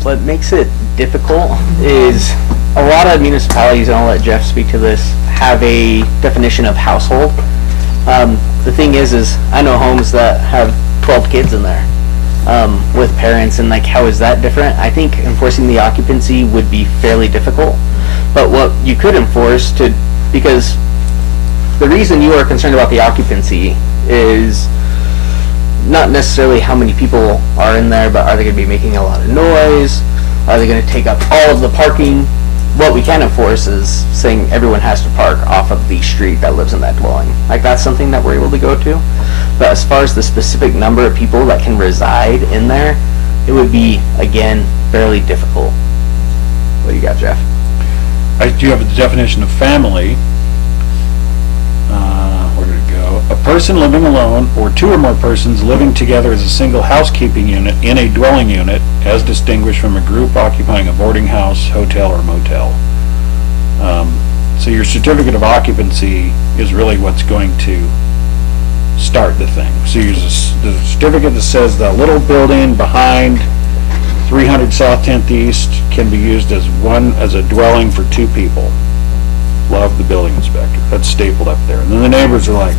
what makes it difficult is a lot of municipalities, and I'll let Jeff speak to this, have a definition of household. The thing is I know homes that have 12 kids in there with parents, and like, how is that different? I think enforcing the occupancy would be fairly difficult. But what you could enforce because the reason you are concerned about the occupancy is not necessarily how many people are in there, but are they going to be making a lot of noise? Are they going to take up all of the parking? What we can enforce is saying everyone has to park off of the street that lives in that dwelling. Like, that's something that we're able to go to. But as far as the specific number of people that can reside in there, it would be, again, fairly difficult. What do you got, Jeff? I do have a definition of family. Where did it go? A person living alone or two or more persons living together as a single housekeeping unit in a dwelling unit, as distinguished from a group occupying a boarding house, hotel, or motel. So your certificate of occupancy is really what's going to start the thing. So you use the certificate that says the little building behind 300 South 10th East can be used as a dwelling for two people. Love the building inspector. That's stapled up there. And then the neighbors are like,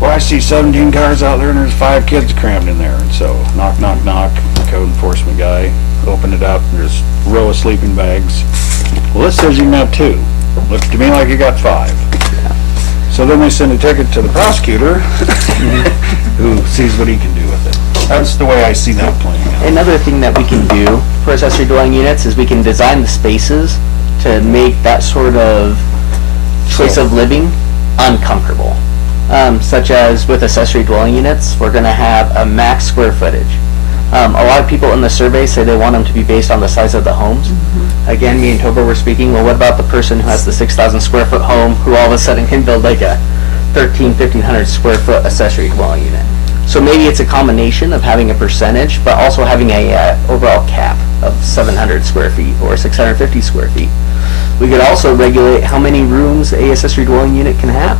well, I see 17 cars out there and there's 5 kids crammed in there. And so knock, knock, knock, code enforcement guy, open it up, and there's a row of sleeping bags. Well, this says you can have 2. Looks to me like you got 5. So then they send a ticket to the prosecutor who sees what he can do with it. That's the way I see that playing out. Another thing that we can do for accessory dwelling units is we can design the spaces to make that sort of choice of living uncomfortable. Such as with accessory dwelling units, we're going to have a max square footage. A lot of people in the survey say they want them to be based on the size of the homes. Again, me and Toba were speaking, well, what about the person who has the 6,000 square foot home who all of a sudden can build like a 1,500 square foot accessory dwelling unit? So maybe it's a combination of having a percentage, but also having a overall cap of 700 square feet or 650 square feet. We could also regulate how many rooms a accessory dwelling unit can have.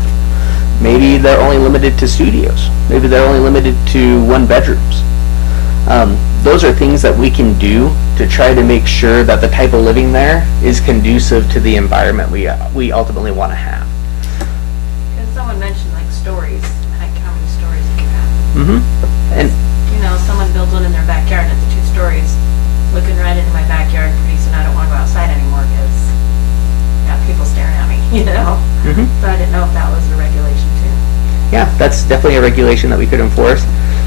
Maybe they're only limited to studios. Maybe they're only limited to 1 bedrooms. Those are things that we can do to try to make sure that the type of living there is conducive to the environment we ultimately want to have. Because someone mentioned like stories, like how many stories do you have? And You know, someone builds one in their backyard and it's 2 stories, looking right into my backyard, pretty soon I don't want to go outside anymore because I got people staring at me, you know? So I didn't know if that was a regulation too. yeah, that's definitely a regulation that we could enforce.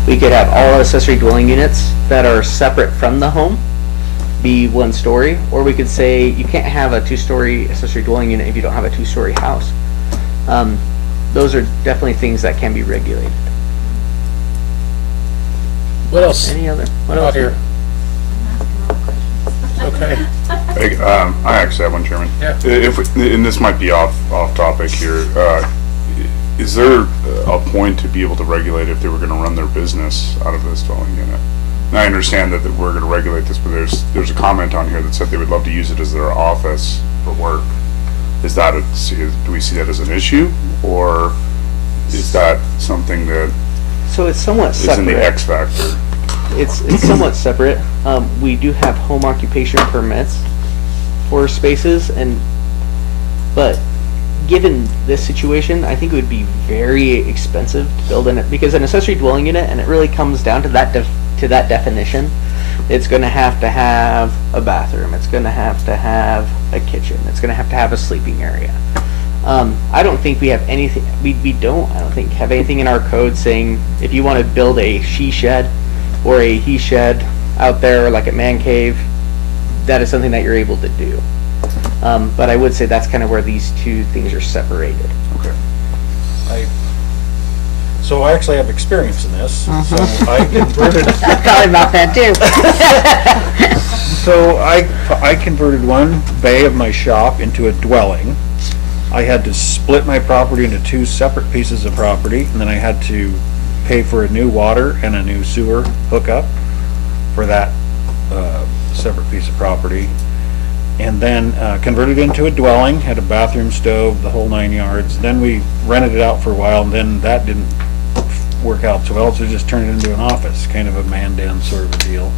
We could have all accessory dwelling units that are separate from the home be 1 story, or we could say you can't have a 2-story accessory dwelling unit if you don't have a 2-story house. Those are definitely things that can be regulated. What else? Any other? What Out else? here. Okay. I actually have one, Chairman. Yeah. And this might be off topic here. Is there a point to be able to regulate if they were going to run their business out of this dwelling unit? And I understand that we're going to regulate this, but there's a comment on here that said they would love to use it as their office for work. Is that do we see that as an issue, or is that something that So it's somewhat is in the separate. X factor? It's somewhat separate. We do have home occupation permits for spaces, but given this situation, I think it would be very expensive to build in it, because an accessory dwelling unit, and it really comes down to that definition, it's going to have a bathroom, it's going to have a kitchen, it's going to have a sleeping area. I don't think we have anything, I don't think have anything in our code saying if you want to build a she shed or a he shed out there, or like a man cave, that is something that you're able to do. But I would say that's kind of where these 2 things are separated. Okay. So I actually have experience in this. So I converted. I thought about that too. So I converted 1 bay of my shop into a dwelling. I had to split my property into 2 separate pieces of property, and then I had to pay for a new water and a new sewer hookup for that separate piece of property. And then converted into a dwelling, had a bathroom, stove, the whole 9 yards. Then we rented it out for a while, and then that didn't work out so well, so just turned it into an office, kind of a man-den sort of a deal.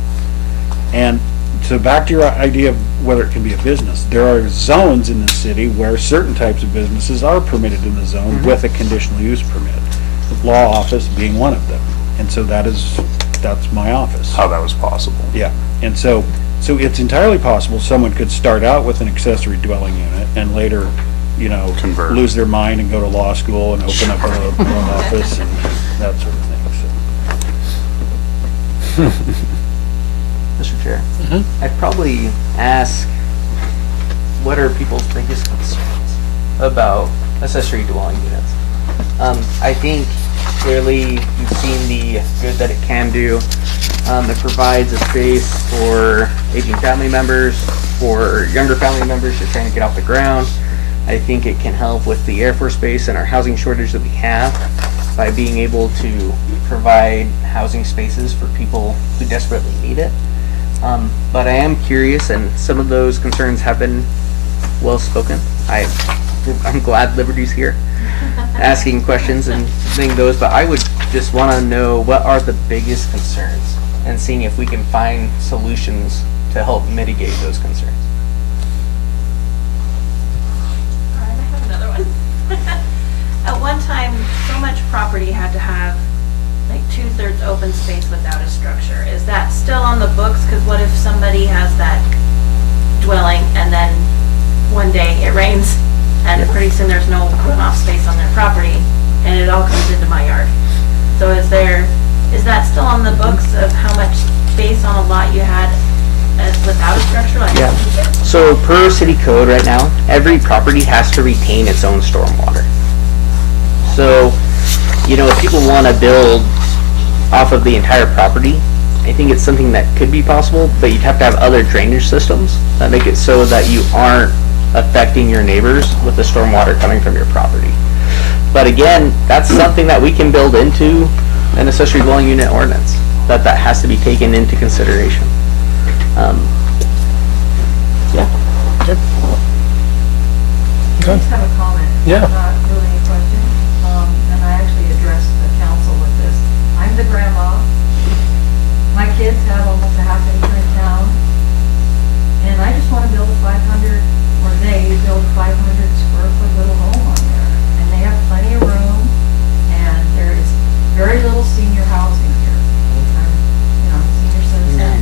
And so back to your idea of whether it can be a business, there are zones in the city where certain types of businesses are permitted in the zone with a conditional use permit. The law office being one of them. And so that's my office. How that was possible. Yeah, and so it's entirely possible someone could start out with an accessory dwelling unit and later, Convert. lose their mind and go to law school and open up a law office and that sort of thing, Mr. Chair, I'd probably ask, what are people's biggest concerns about accessory dwelling units? I think clearly you've seen the good that it can do. It provides a space for aging family members, for younger family members just trying to get off the ground. I think it can help with the Air Force Base and our housing shortage that we have by being able to provide housing spaces for people who desperately need it. But I am curious, and some of those concerns have been well spoken. I'm glad Liberty's here, asking questions and saying those, but I would just want to know what are the biggest concerns and seeing if we can find solutions to help mitigate those concerns. All right, I have another one. At one time, so much property had to have like 2/3 open space without a structure. Is that still on the books? Because what if somebody has that dwelling and then one day it rains and pretty soon there's no runoff space on their property and it all comes into my yard? So is that still on the books of how much space on a lot you had without a structure? Like Yeah. So per city code right now, every property has to retain its own stormwater. So, if people want to build off of the entire property, I think it's something that could be possible, but you'd have to have other drainage systems that make it so that you aren't affecting your neighbors with the stormwater coming from your property. But again, that's something that we can build into an accessory dwelling unit ordinance, that has to be taken into consideration. Yeah. I just have a comment. Yeah. Not really a question. And I actually addressed the council with this. I'm the grandma. My kids have almost a half acre in town. And I just want to build a 500, or they build a 500 square foot little home on there. And they have plenty of room. And there is very little senior housing here. I'm senior citizen.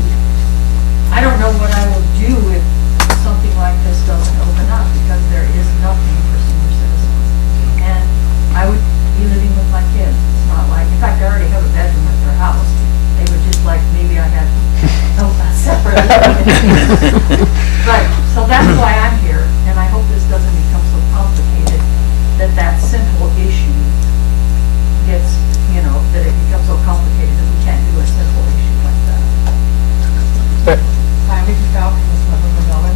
I don't know what I will do if something like this doesn't open up, because there is nothing for senior citizens. And I would be living with my kids. It's not like, in fact, I already have a bedroom at their house. They would just like, maybe I had a separate living. But, so that's why I'm here, and I hope this doesn't become so complicated that simple issue gets, that it becomes so complicated that we can't do a simple issue like that. Hi, Nikki Falcon, this is my husband Melvin.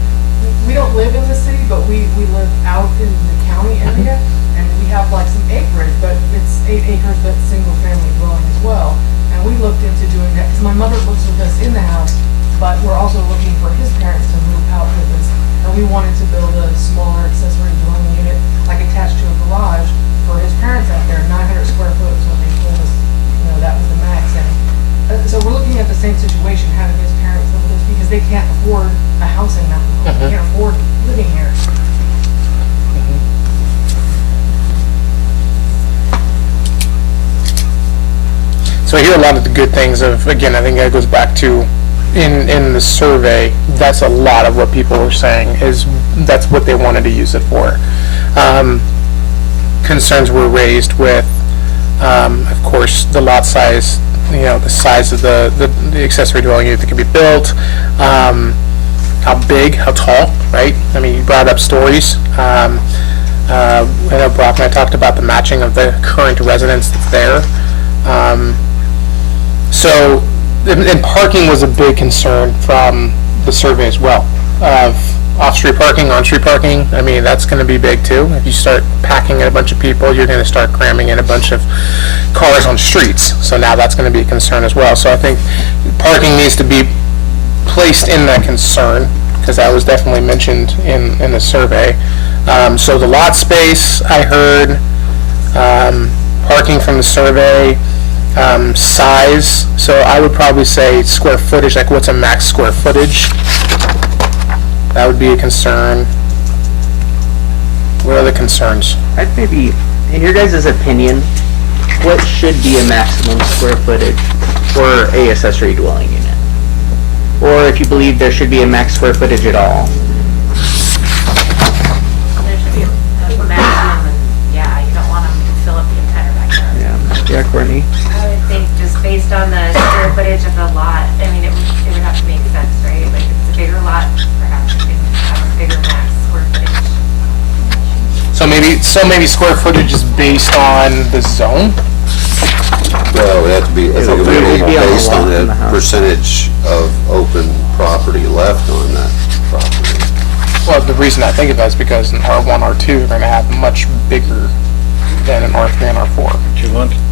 We don't live in the city, but we live out in the county area, and we have like some acreage, but it's 8 acres that's single family dwelling as well. And we looked into doing that, because my mother lives with us in the house, but we're also looking for his parents to move out with us. And we wanted to build a smaller accessory dwelling unit, like attached to a garage, for his parents out there. 900 square foot is what they told us, that was the max. And so we're looking at the same situation, having his parents live with us, because they can't afford a house in Mountain Home. They can't afford living here. So I hear a lot of the good things of, again, I think that goes back to, in the survey, that's a lot of what people were saying, is that's what they wanted to use it for. Concerns were raised with, of course, the lot size, the size of the accessory dwelling unit that can be built, how big, how tall, right? I mean, you brought up stories. I know Brock and I talked about the matching of the current residence that's there. So, and parking was a big concern from the survey as well, of off-street parking, on-street parking. I mean, that's going to be big too. If you start packing in a bunch of people, you're going to start cramming in a bunch of cars on streets. So now that's going to be a concern as well. So I think parking needs to be placed in that concern, because that was definitely mentioned in the survey. So the lot space, I heard, parking from the survey, Size, so I would probably say square footage, like what's a max square footage? That would be a concern. What are the concerns? I'd maybe, in your guys' opinion, what should be a maximum square footage for a accessory dwelling unit? Or if you believe there should be a max square footage at all? There should be a maximum, and yeah, you don't want them to fill up the entire backyard. Yeah, Courtney? I would think just based on the square footage of the lot, I mean, it would have to make sense, right? Like, if it's a bigger lot, perhaps you can have a bigger max square footage. So maybe square footage is based on the zone? Well, it would have to be, I think it would It would be be on the based lot on in the the house. percentage of open property left on that property. Well, the reason I think of that is because in R1, R2, you're gonna have much bigger than in R3 and R4.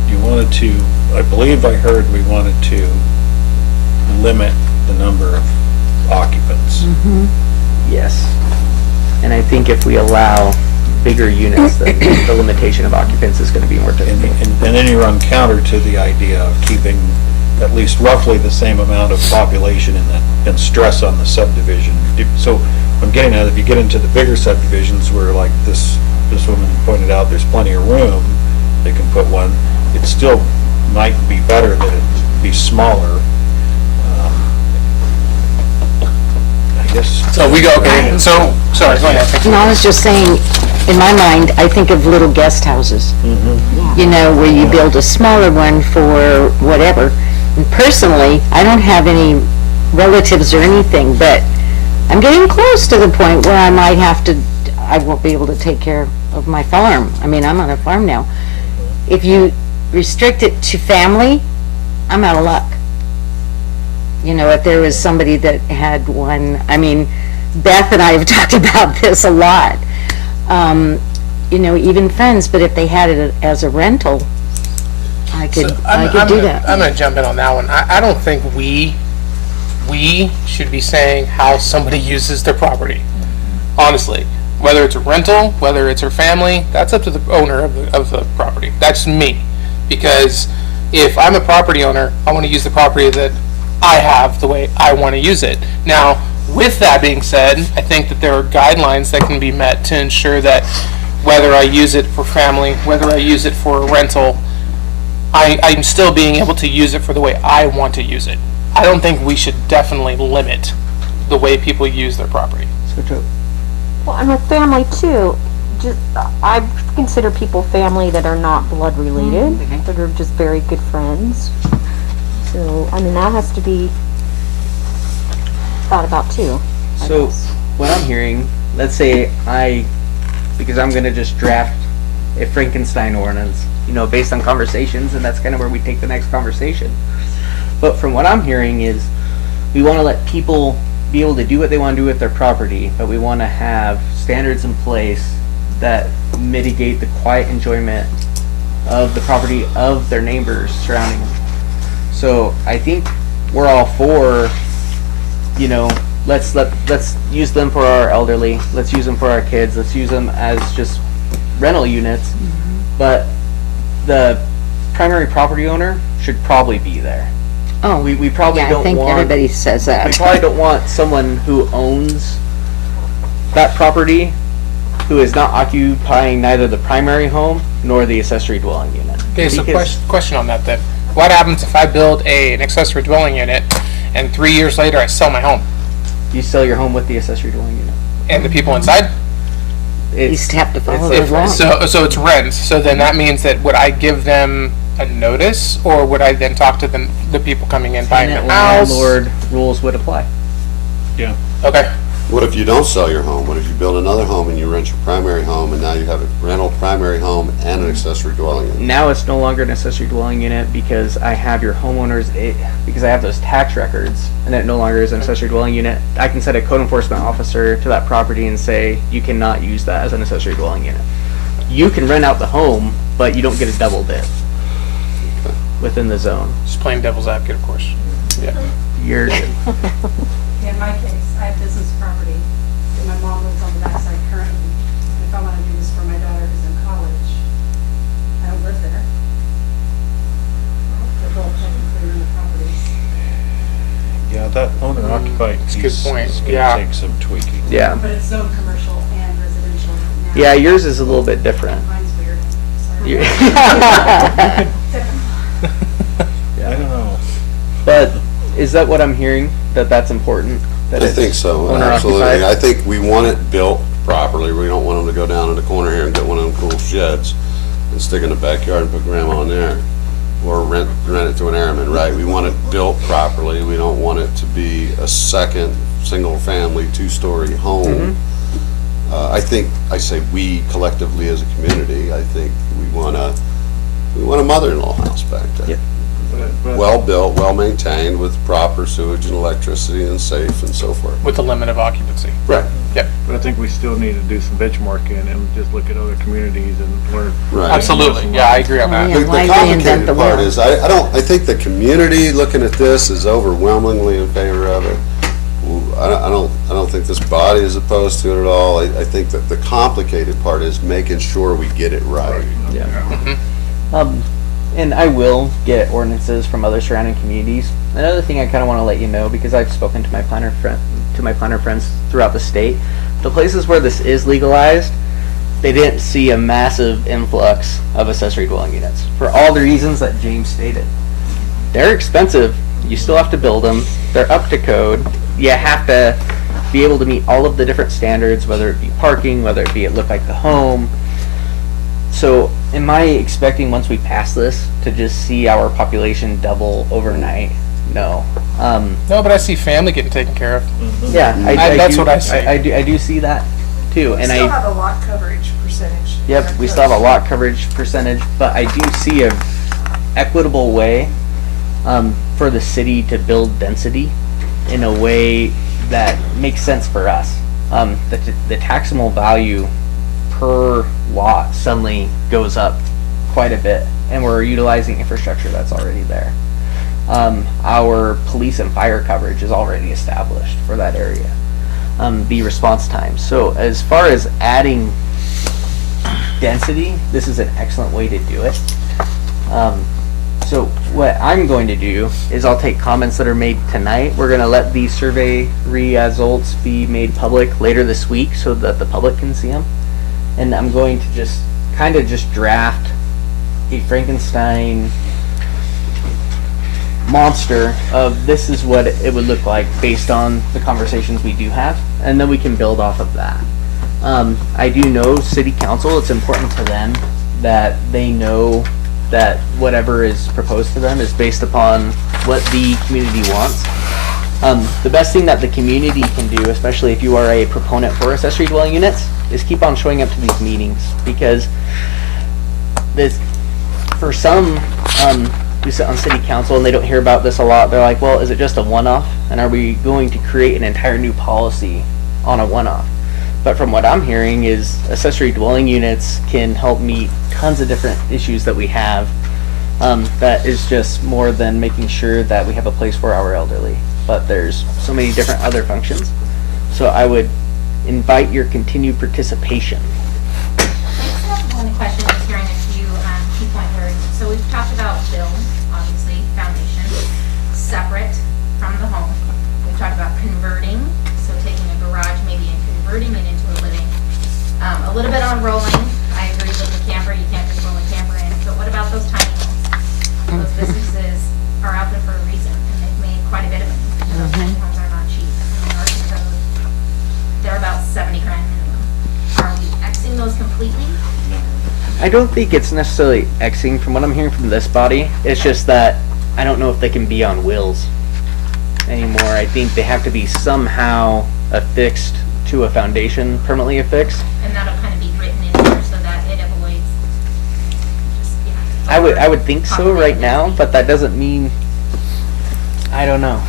You wanted to, I believe I heard we wanted to limit the number of occupants. Yes. And I think if we allow bigger units, then the limitation of occupants is gonna be more And difficult. then you run counter to the idea of keeping at least roughly the same amount of population and stress on the subdivision. So I'm getting at, if you get into the bigger subdivisions where like this woman pointed out, there's plenty of room, they can put one, it still might be better that it be smaller. I guess. So we go, okay, so, sorry, go ahead. No, I was just saying, in my mind, I think of little guest houses. You know, where you build a smaller one for whatever. And personally, I don't have any relatives or anything, but I'm getting close to the point where I might have to, I won't be able to take care of my farm. I mean, I'm on a farm now. If you restrict it to family, I'm out of luck. You know, if there was somebody that had one, I mean, Beth and I have talked about this a lot. You know, even friends, but if they had it as a rental, I could do that. I'm gonna jump in on that one. I don't think we should be saying how somebody uses their property. Honestly, whether it's a rental, whether it's her family, that's up to the owner of the property. That's me. Because if I'm a property owner, I want to use the property that I have the way I want to use it. Now, with that being said, I think that there are guidelines that can be met to ensure that whether I use it for family, whether I use it for a rental, I'm still being able to use it for the way I want to use it. I don't think we should definitely limit the way people use their property. Well, and with family too, just, I consider people family that are not blood related, that are just very good friends. So, I mean, that has to be thought about too. I So, guess. what I'm hearing, let's say because I'm gonna just draft a Frankenstein ordinance, you know, based on conversations, and that's kind of where we take the next conversation. But from what I'm hearing is, we wanna let people be able to do what they wanna do with their property, but we wanna have standards in place that mitigate the quiet enjoyment of the property of their neighbors surrounding them. So I think we're all for, you know, let's use them for our elderly, let's use them for our kids, let's use them as just rental units. But the primary property owner should probably be there. Oh, We probably yeah, I don't think want, everybody says we that. probably don't want someone who owns that property who is not occupying neither the primary home nor the accessory dwelling unit. Okay, so Because- question on that then. What happens if I build an accessory dwelling unit and 3 years later I sell my home? You sell your home with the accessory dwelling unit. And the people inside? You used to have to follow it's the law. So it's rent, so then that means that would I give them a notice, or would I then talk to the people coming in buying Tenant the house? landlord rules would apply. Yeah. Okay, What if you don't sell your home? What if you build another home and you rent your primary home and now you have a rental primary home and an accessory dwelling unit? Now it's no longer an accessory dwelling unit because I have your homeowners, because I have those tax records, and it no longer is an accessory dwelling unit. I can send a code enforcement officer to that property and say, you cannot use that as an accessory dwelling unit. You can rent out the home, but you don't get a double dip within the zone. just plain devil's advocate, of course. Yeah. You're good. In my case, I have business property, and my mom lives on the backside currently. If I want to do this for my daughter who's in college, I don't live there. that owner occupied a good piece point. is Yeah. gonna take some tweaking. Yeah. But it's zone commercial and residential now. Yeah, yours is a little bit different. Mine's weird, sorry. I don't know. But is that what I'm hearing? That that's important? That I it's think so, owner absolutely. occupied? I think we want it built properly. We don't want them to go down in the corner here and get one of them cool sheds and stick in the backyard and put grandma in there. Or rent it to an airman, right? We want it built properly. We don't want it to be a second, single-family, two-story home. I think, I say we collectively as a community, I think we want a mother-in-law house back there. Yep. Well-built, well-maintained, with proper sewage and electricity and safe and so forth. With the limit of occupancy. Right. Yep. But I think we still need to do some benchmarking and just look at other communities and learn. Right. Absolutely. Yeah, I agree on that. Yeah, The why reinvent complicated the part wheel? is, I think the community looking at this is overwhelmingly in favor of it. I don't think this body is opposed to it at all. I think that the complicated part is making sure we get it right. Yeah. And I will get ordinances from other surrounding communities. Another thing I kind of want to let you know, because I've spoken to my planner friends throughout the state, the places where this is legalized, they didn't see a massive influx of accessory dwelling units for all the reasons that James stated. They're expensive. You still have to build them. They're up to code. You have to be able to meet all of the different standards, whether it be parking, whether it be it look like the home. So am I expecting once we pass this to just see our population double overnight? No. No, but I see family getting taken care of. Yeah, That's what I see. I do see that too. We And still have a lot coverage percentage. Yep, we still have a lot coverage percentage, but I do see a equitable way for the city to build density in a way that makes sense for us. The taxable value per lot suddenly goes up quite a bit, and we're utilizing infrastructure that's already there. Our police and fire coverage is already established for that area. The response time. So as far as adding density, this is an excellent way to do it. So what I'm going to do is I'll take comments that are made tonight. We're going to let these survey results be made public later this week so that the public can see them. And I'm going to just kind of just draft a Frankenstein monster of this is what it would look like based on the conversations we do have, and then we can build off of that. I do know city council, it's important to them that they know that whatever is proposed to them is based upon what the community wants. The best thing that the community can do, especially if you are a proponent for accessory dwelling units, is keep on showing up to these meetings, because this, for some, who sit on city council and they don't hear about this a lot, they're like, well, is it just a one-off? And are we going to create an entire new policy on a one-off? But from what I'm hearing is accessory dwelling units can help meet tons of different issues that we have. That is just more than making sure that we have a place for our elderly. But there's so many different other functions. So I would invite your continued participation. I just have one question, just hearing a few key point words. So we've talked about build, obviously, foundation, separate from the home. We've talked about converting, so taking a garage maybe and converting it into a living. A little bit on rolling. I agree with the camper, you can't just roll a camper in. But what about those tiny homes? Those businesses are out there for a reason, and they've made quite a bit of money. And those tiny homes are not cheap. I mean, ours is they're about 70 grand minimum. Are we Xing those completely? I don't think it's necessarily Xing from what I'm hearing from this body. It's just that I don't know if they can be on wheels anymore. I think they have to be somehow affixed to a foundation, permanently affixed. And that'll kind of be written in there so that it avoids just, I would think so right now, but that doesn't mean, I don't know.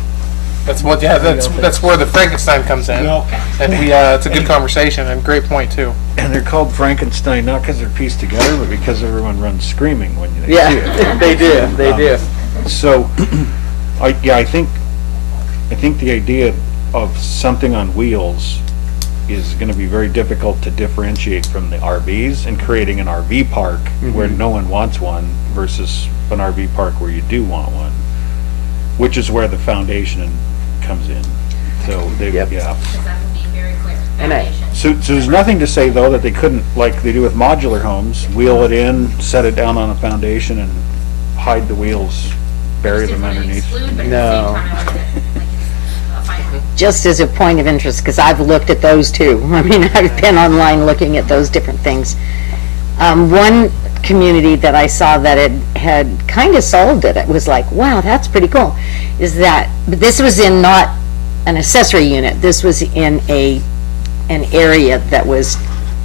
That's what. Yeah, that's where the Frankenstein comes in. Well, And it's a good conversation and great point too. and they're called Frankenstein not because they're pieced together, but because everyone runs screaming when they see it. Yeah, they do, they do. So, I think the idea of something on wheels is going to be very difficult to differentiate from the RVs, and creating an RV park where no one wants one versus an RV park where you do want one, which is where the foundation and comes in. So they, Yep. yeah. Because that would be very clear, And I- foundation. So there's nothing to say though that they couldn't, like they do with modular homes, wheel it in, set it down on a foundation and hide the wheels, bury them underneath. Exclude, but at the No. same time, I wanted it, like, it's a final. Just as a point of interest, because I've looked at those too. I mean, I've been online looking at those different things. One community that I saw that had kind of solved it, it was like, wow, that's pretty cool, is that, but this was in not an accessory unit, this was in an area that was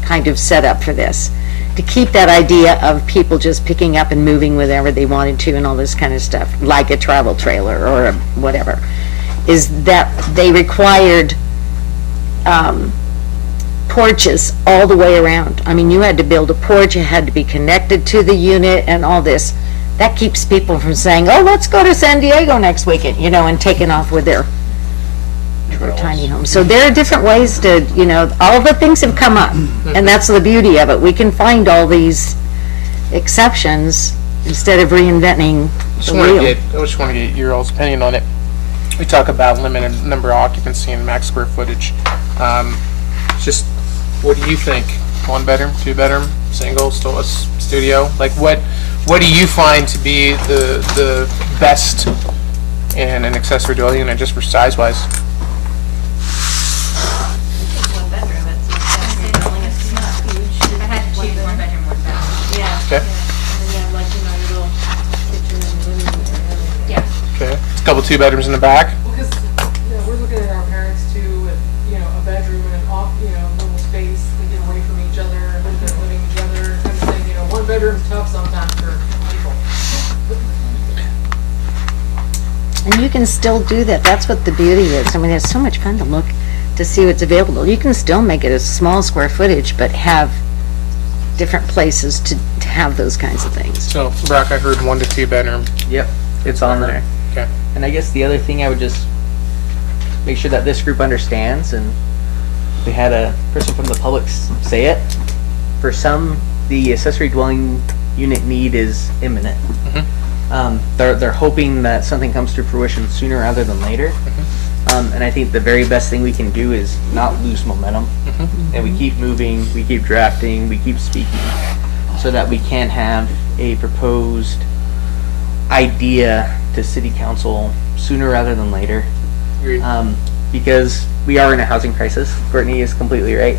kind of set up for this, to keep that idea of people just picking up and moving whenever they wanted to and all this kind of stuff, like a travel trailer or whatever, is that they required porches all the way around. I mean, you had to build a porch, it had to be connected to the unit and all this. That keeps people from saying, oh, let's go to San Diego next weekend, you know, and taking off with their tiny home. So there are different ways to, you know, all the things have come up, and that's the beauty of it. We can find all these exceptions instead of reinventing the wheel. I just want to get your all's opinion on it. We talk about limited number of occupancy and max square footage. Just, what do you think? 1 bedroom, 2 bedroom, single, studio? Like, what do you find to be the best in an accessory dwelling unit, just for size wise? It's 1 bedroom, it's accessory dwelling, it's not huge. If I had to choose 1 bedroom, 1 bath. Yeah. Okay. And then you have like, you know, your little kitchen and living room area. Yeah. Okay. A couple 2 bedrooms in the back. Because, you know, we're looking at our parents too, with, you know, a bedroom and an off, you know, little space, they get away from each other, a little bit living together, kind of thing, you know, 1 bedroom's tough sometimes for people. And you can still do that. That's what the beauty is. I mean, it's so much fun to look to see what's available. You can still make it a small square footage, but have different places to have those kinds of things. So, Brock, I heard 1 to 2 bedroom. Yep, it's on there. Okay. And I guess the other thing I would just make sure that this group understands, and we had a person from the public say it. For some, the accessory dwelling unit need is imminent. They're hoping that something comes to fruition sooner rather than later. And I think the very best thing we can do is not lose momentum. And we keep moving, we keep drafting, we keep speaking, so that we can have a proposed idea to city council sooner rather than later. Agreed. Because we are in a housing crisis. Courtney is completely right.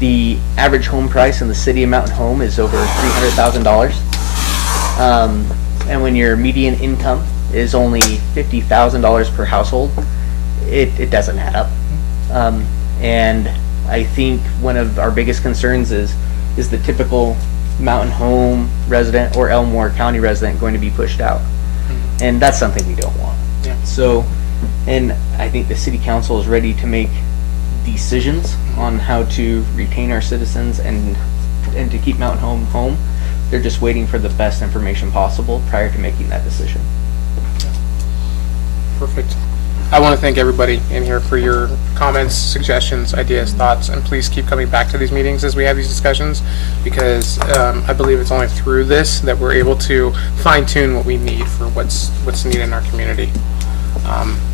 The average home price in the city of Mountain Home is over $300,000. And when your median income is only $50,000 per household, it doesn't add up. And I think one of our biggest concerns is the typical Mountain Home resident or Elmore County resident going to be pushed out? And that's something we don't want. Yeah. So, and I think the city council is ready to make decisions on how to retain our citizens and to keep Mountain Home home. They're just waiting for the best information possible prior to making that decision. Perfect. I want to thank everybody in here for your comments, suggestions, ideas, thoughts, and please keep coming back to these meetings as we have these discussions, because I believe it's only through this that we're able to fine-tune what we need for what's needed in our community.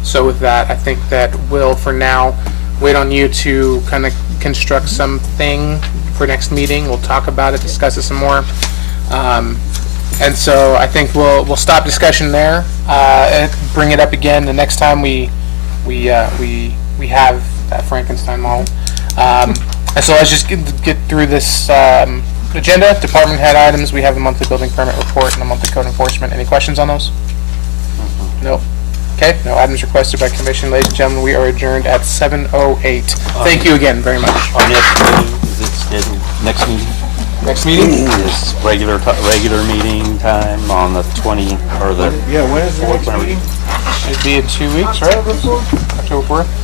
So with that, I think that we'll, for now, wait on you to kind of construct something for next meeting. We'll talk about it, discuss it some more. And so I think we'll stop discussion there, and bring it up again the next time we have that Frankenstein model. And so let's just get through this agenda. Department head items. We have a monthly building permit report and a monthly code enforcement. Any questions on those? No. Okay. No items requested by commission. Ladies and gentlemen, we are adjourned at 7:08. Thank you again very much. Our next meeting, is it scheduled, next meeting? Next meeting? Is regular meeting time on the 20, or the... Yeah, when is the next Whenever- meeting? Should be in 2 weeks, right? October 4th.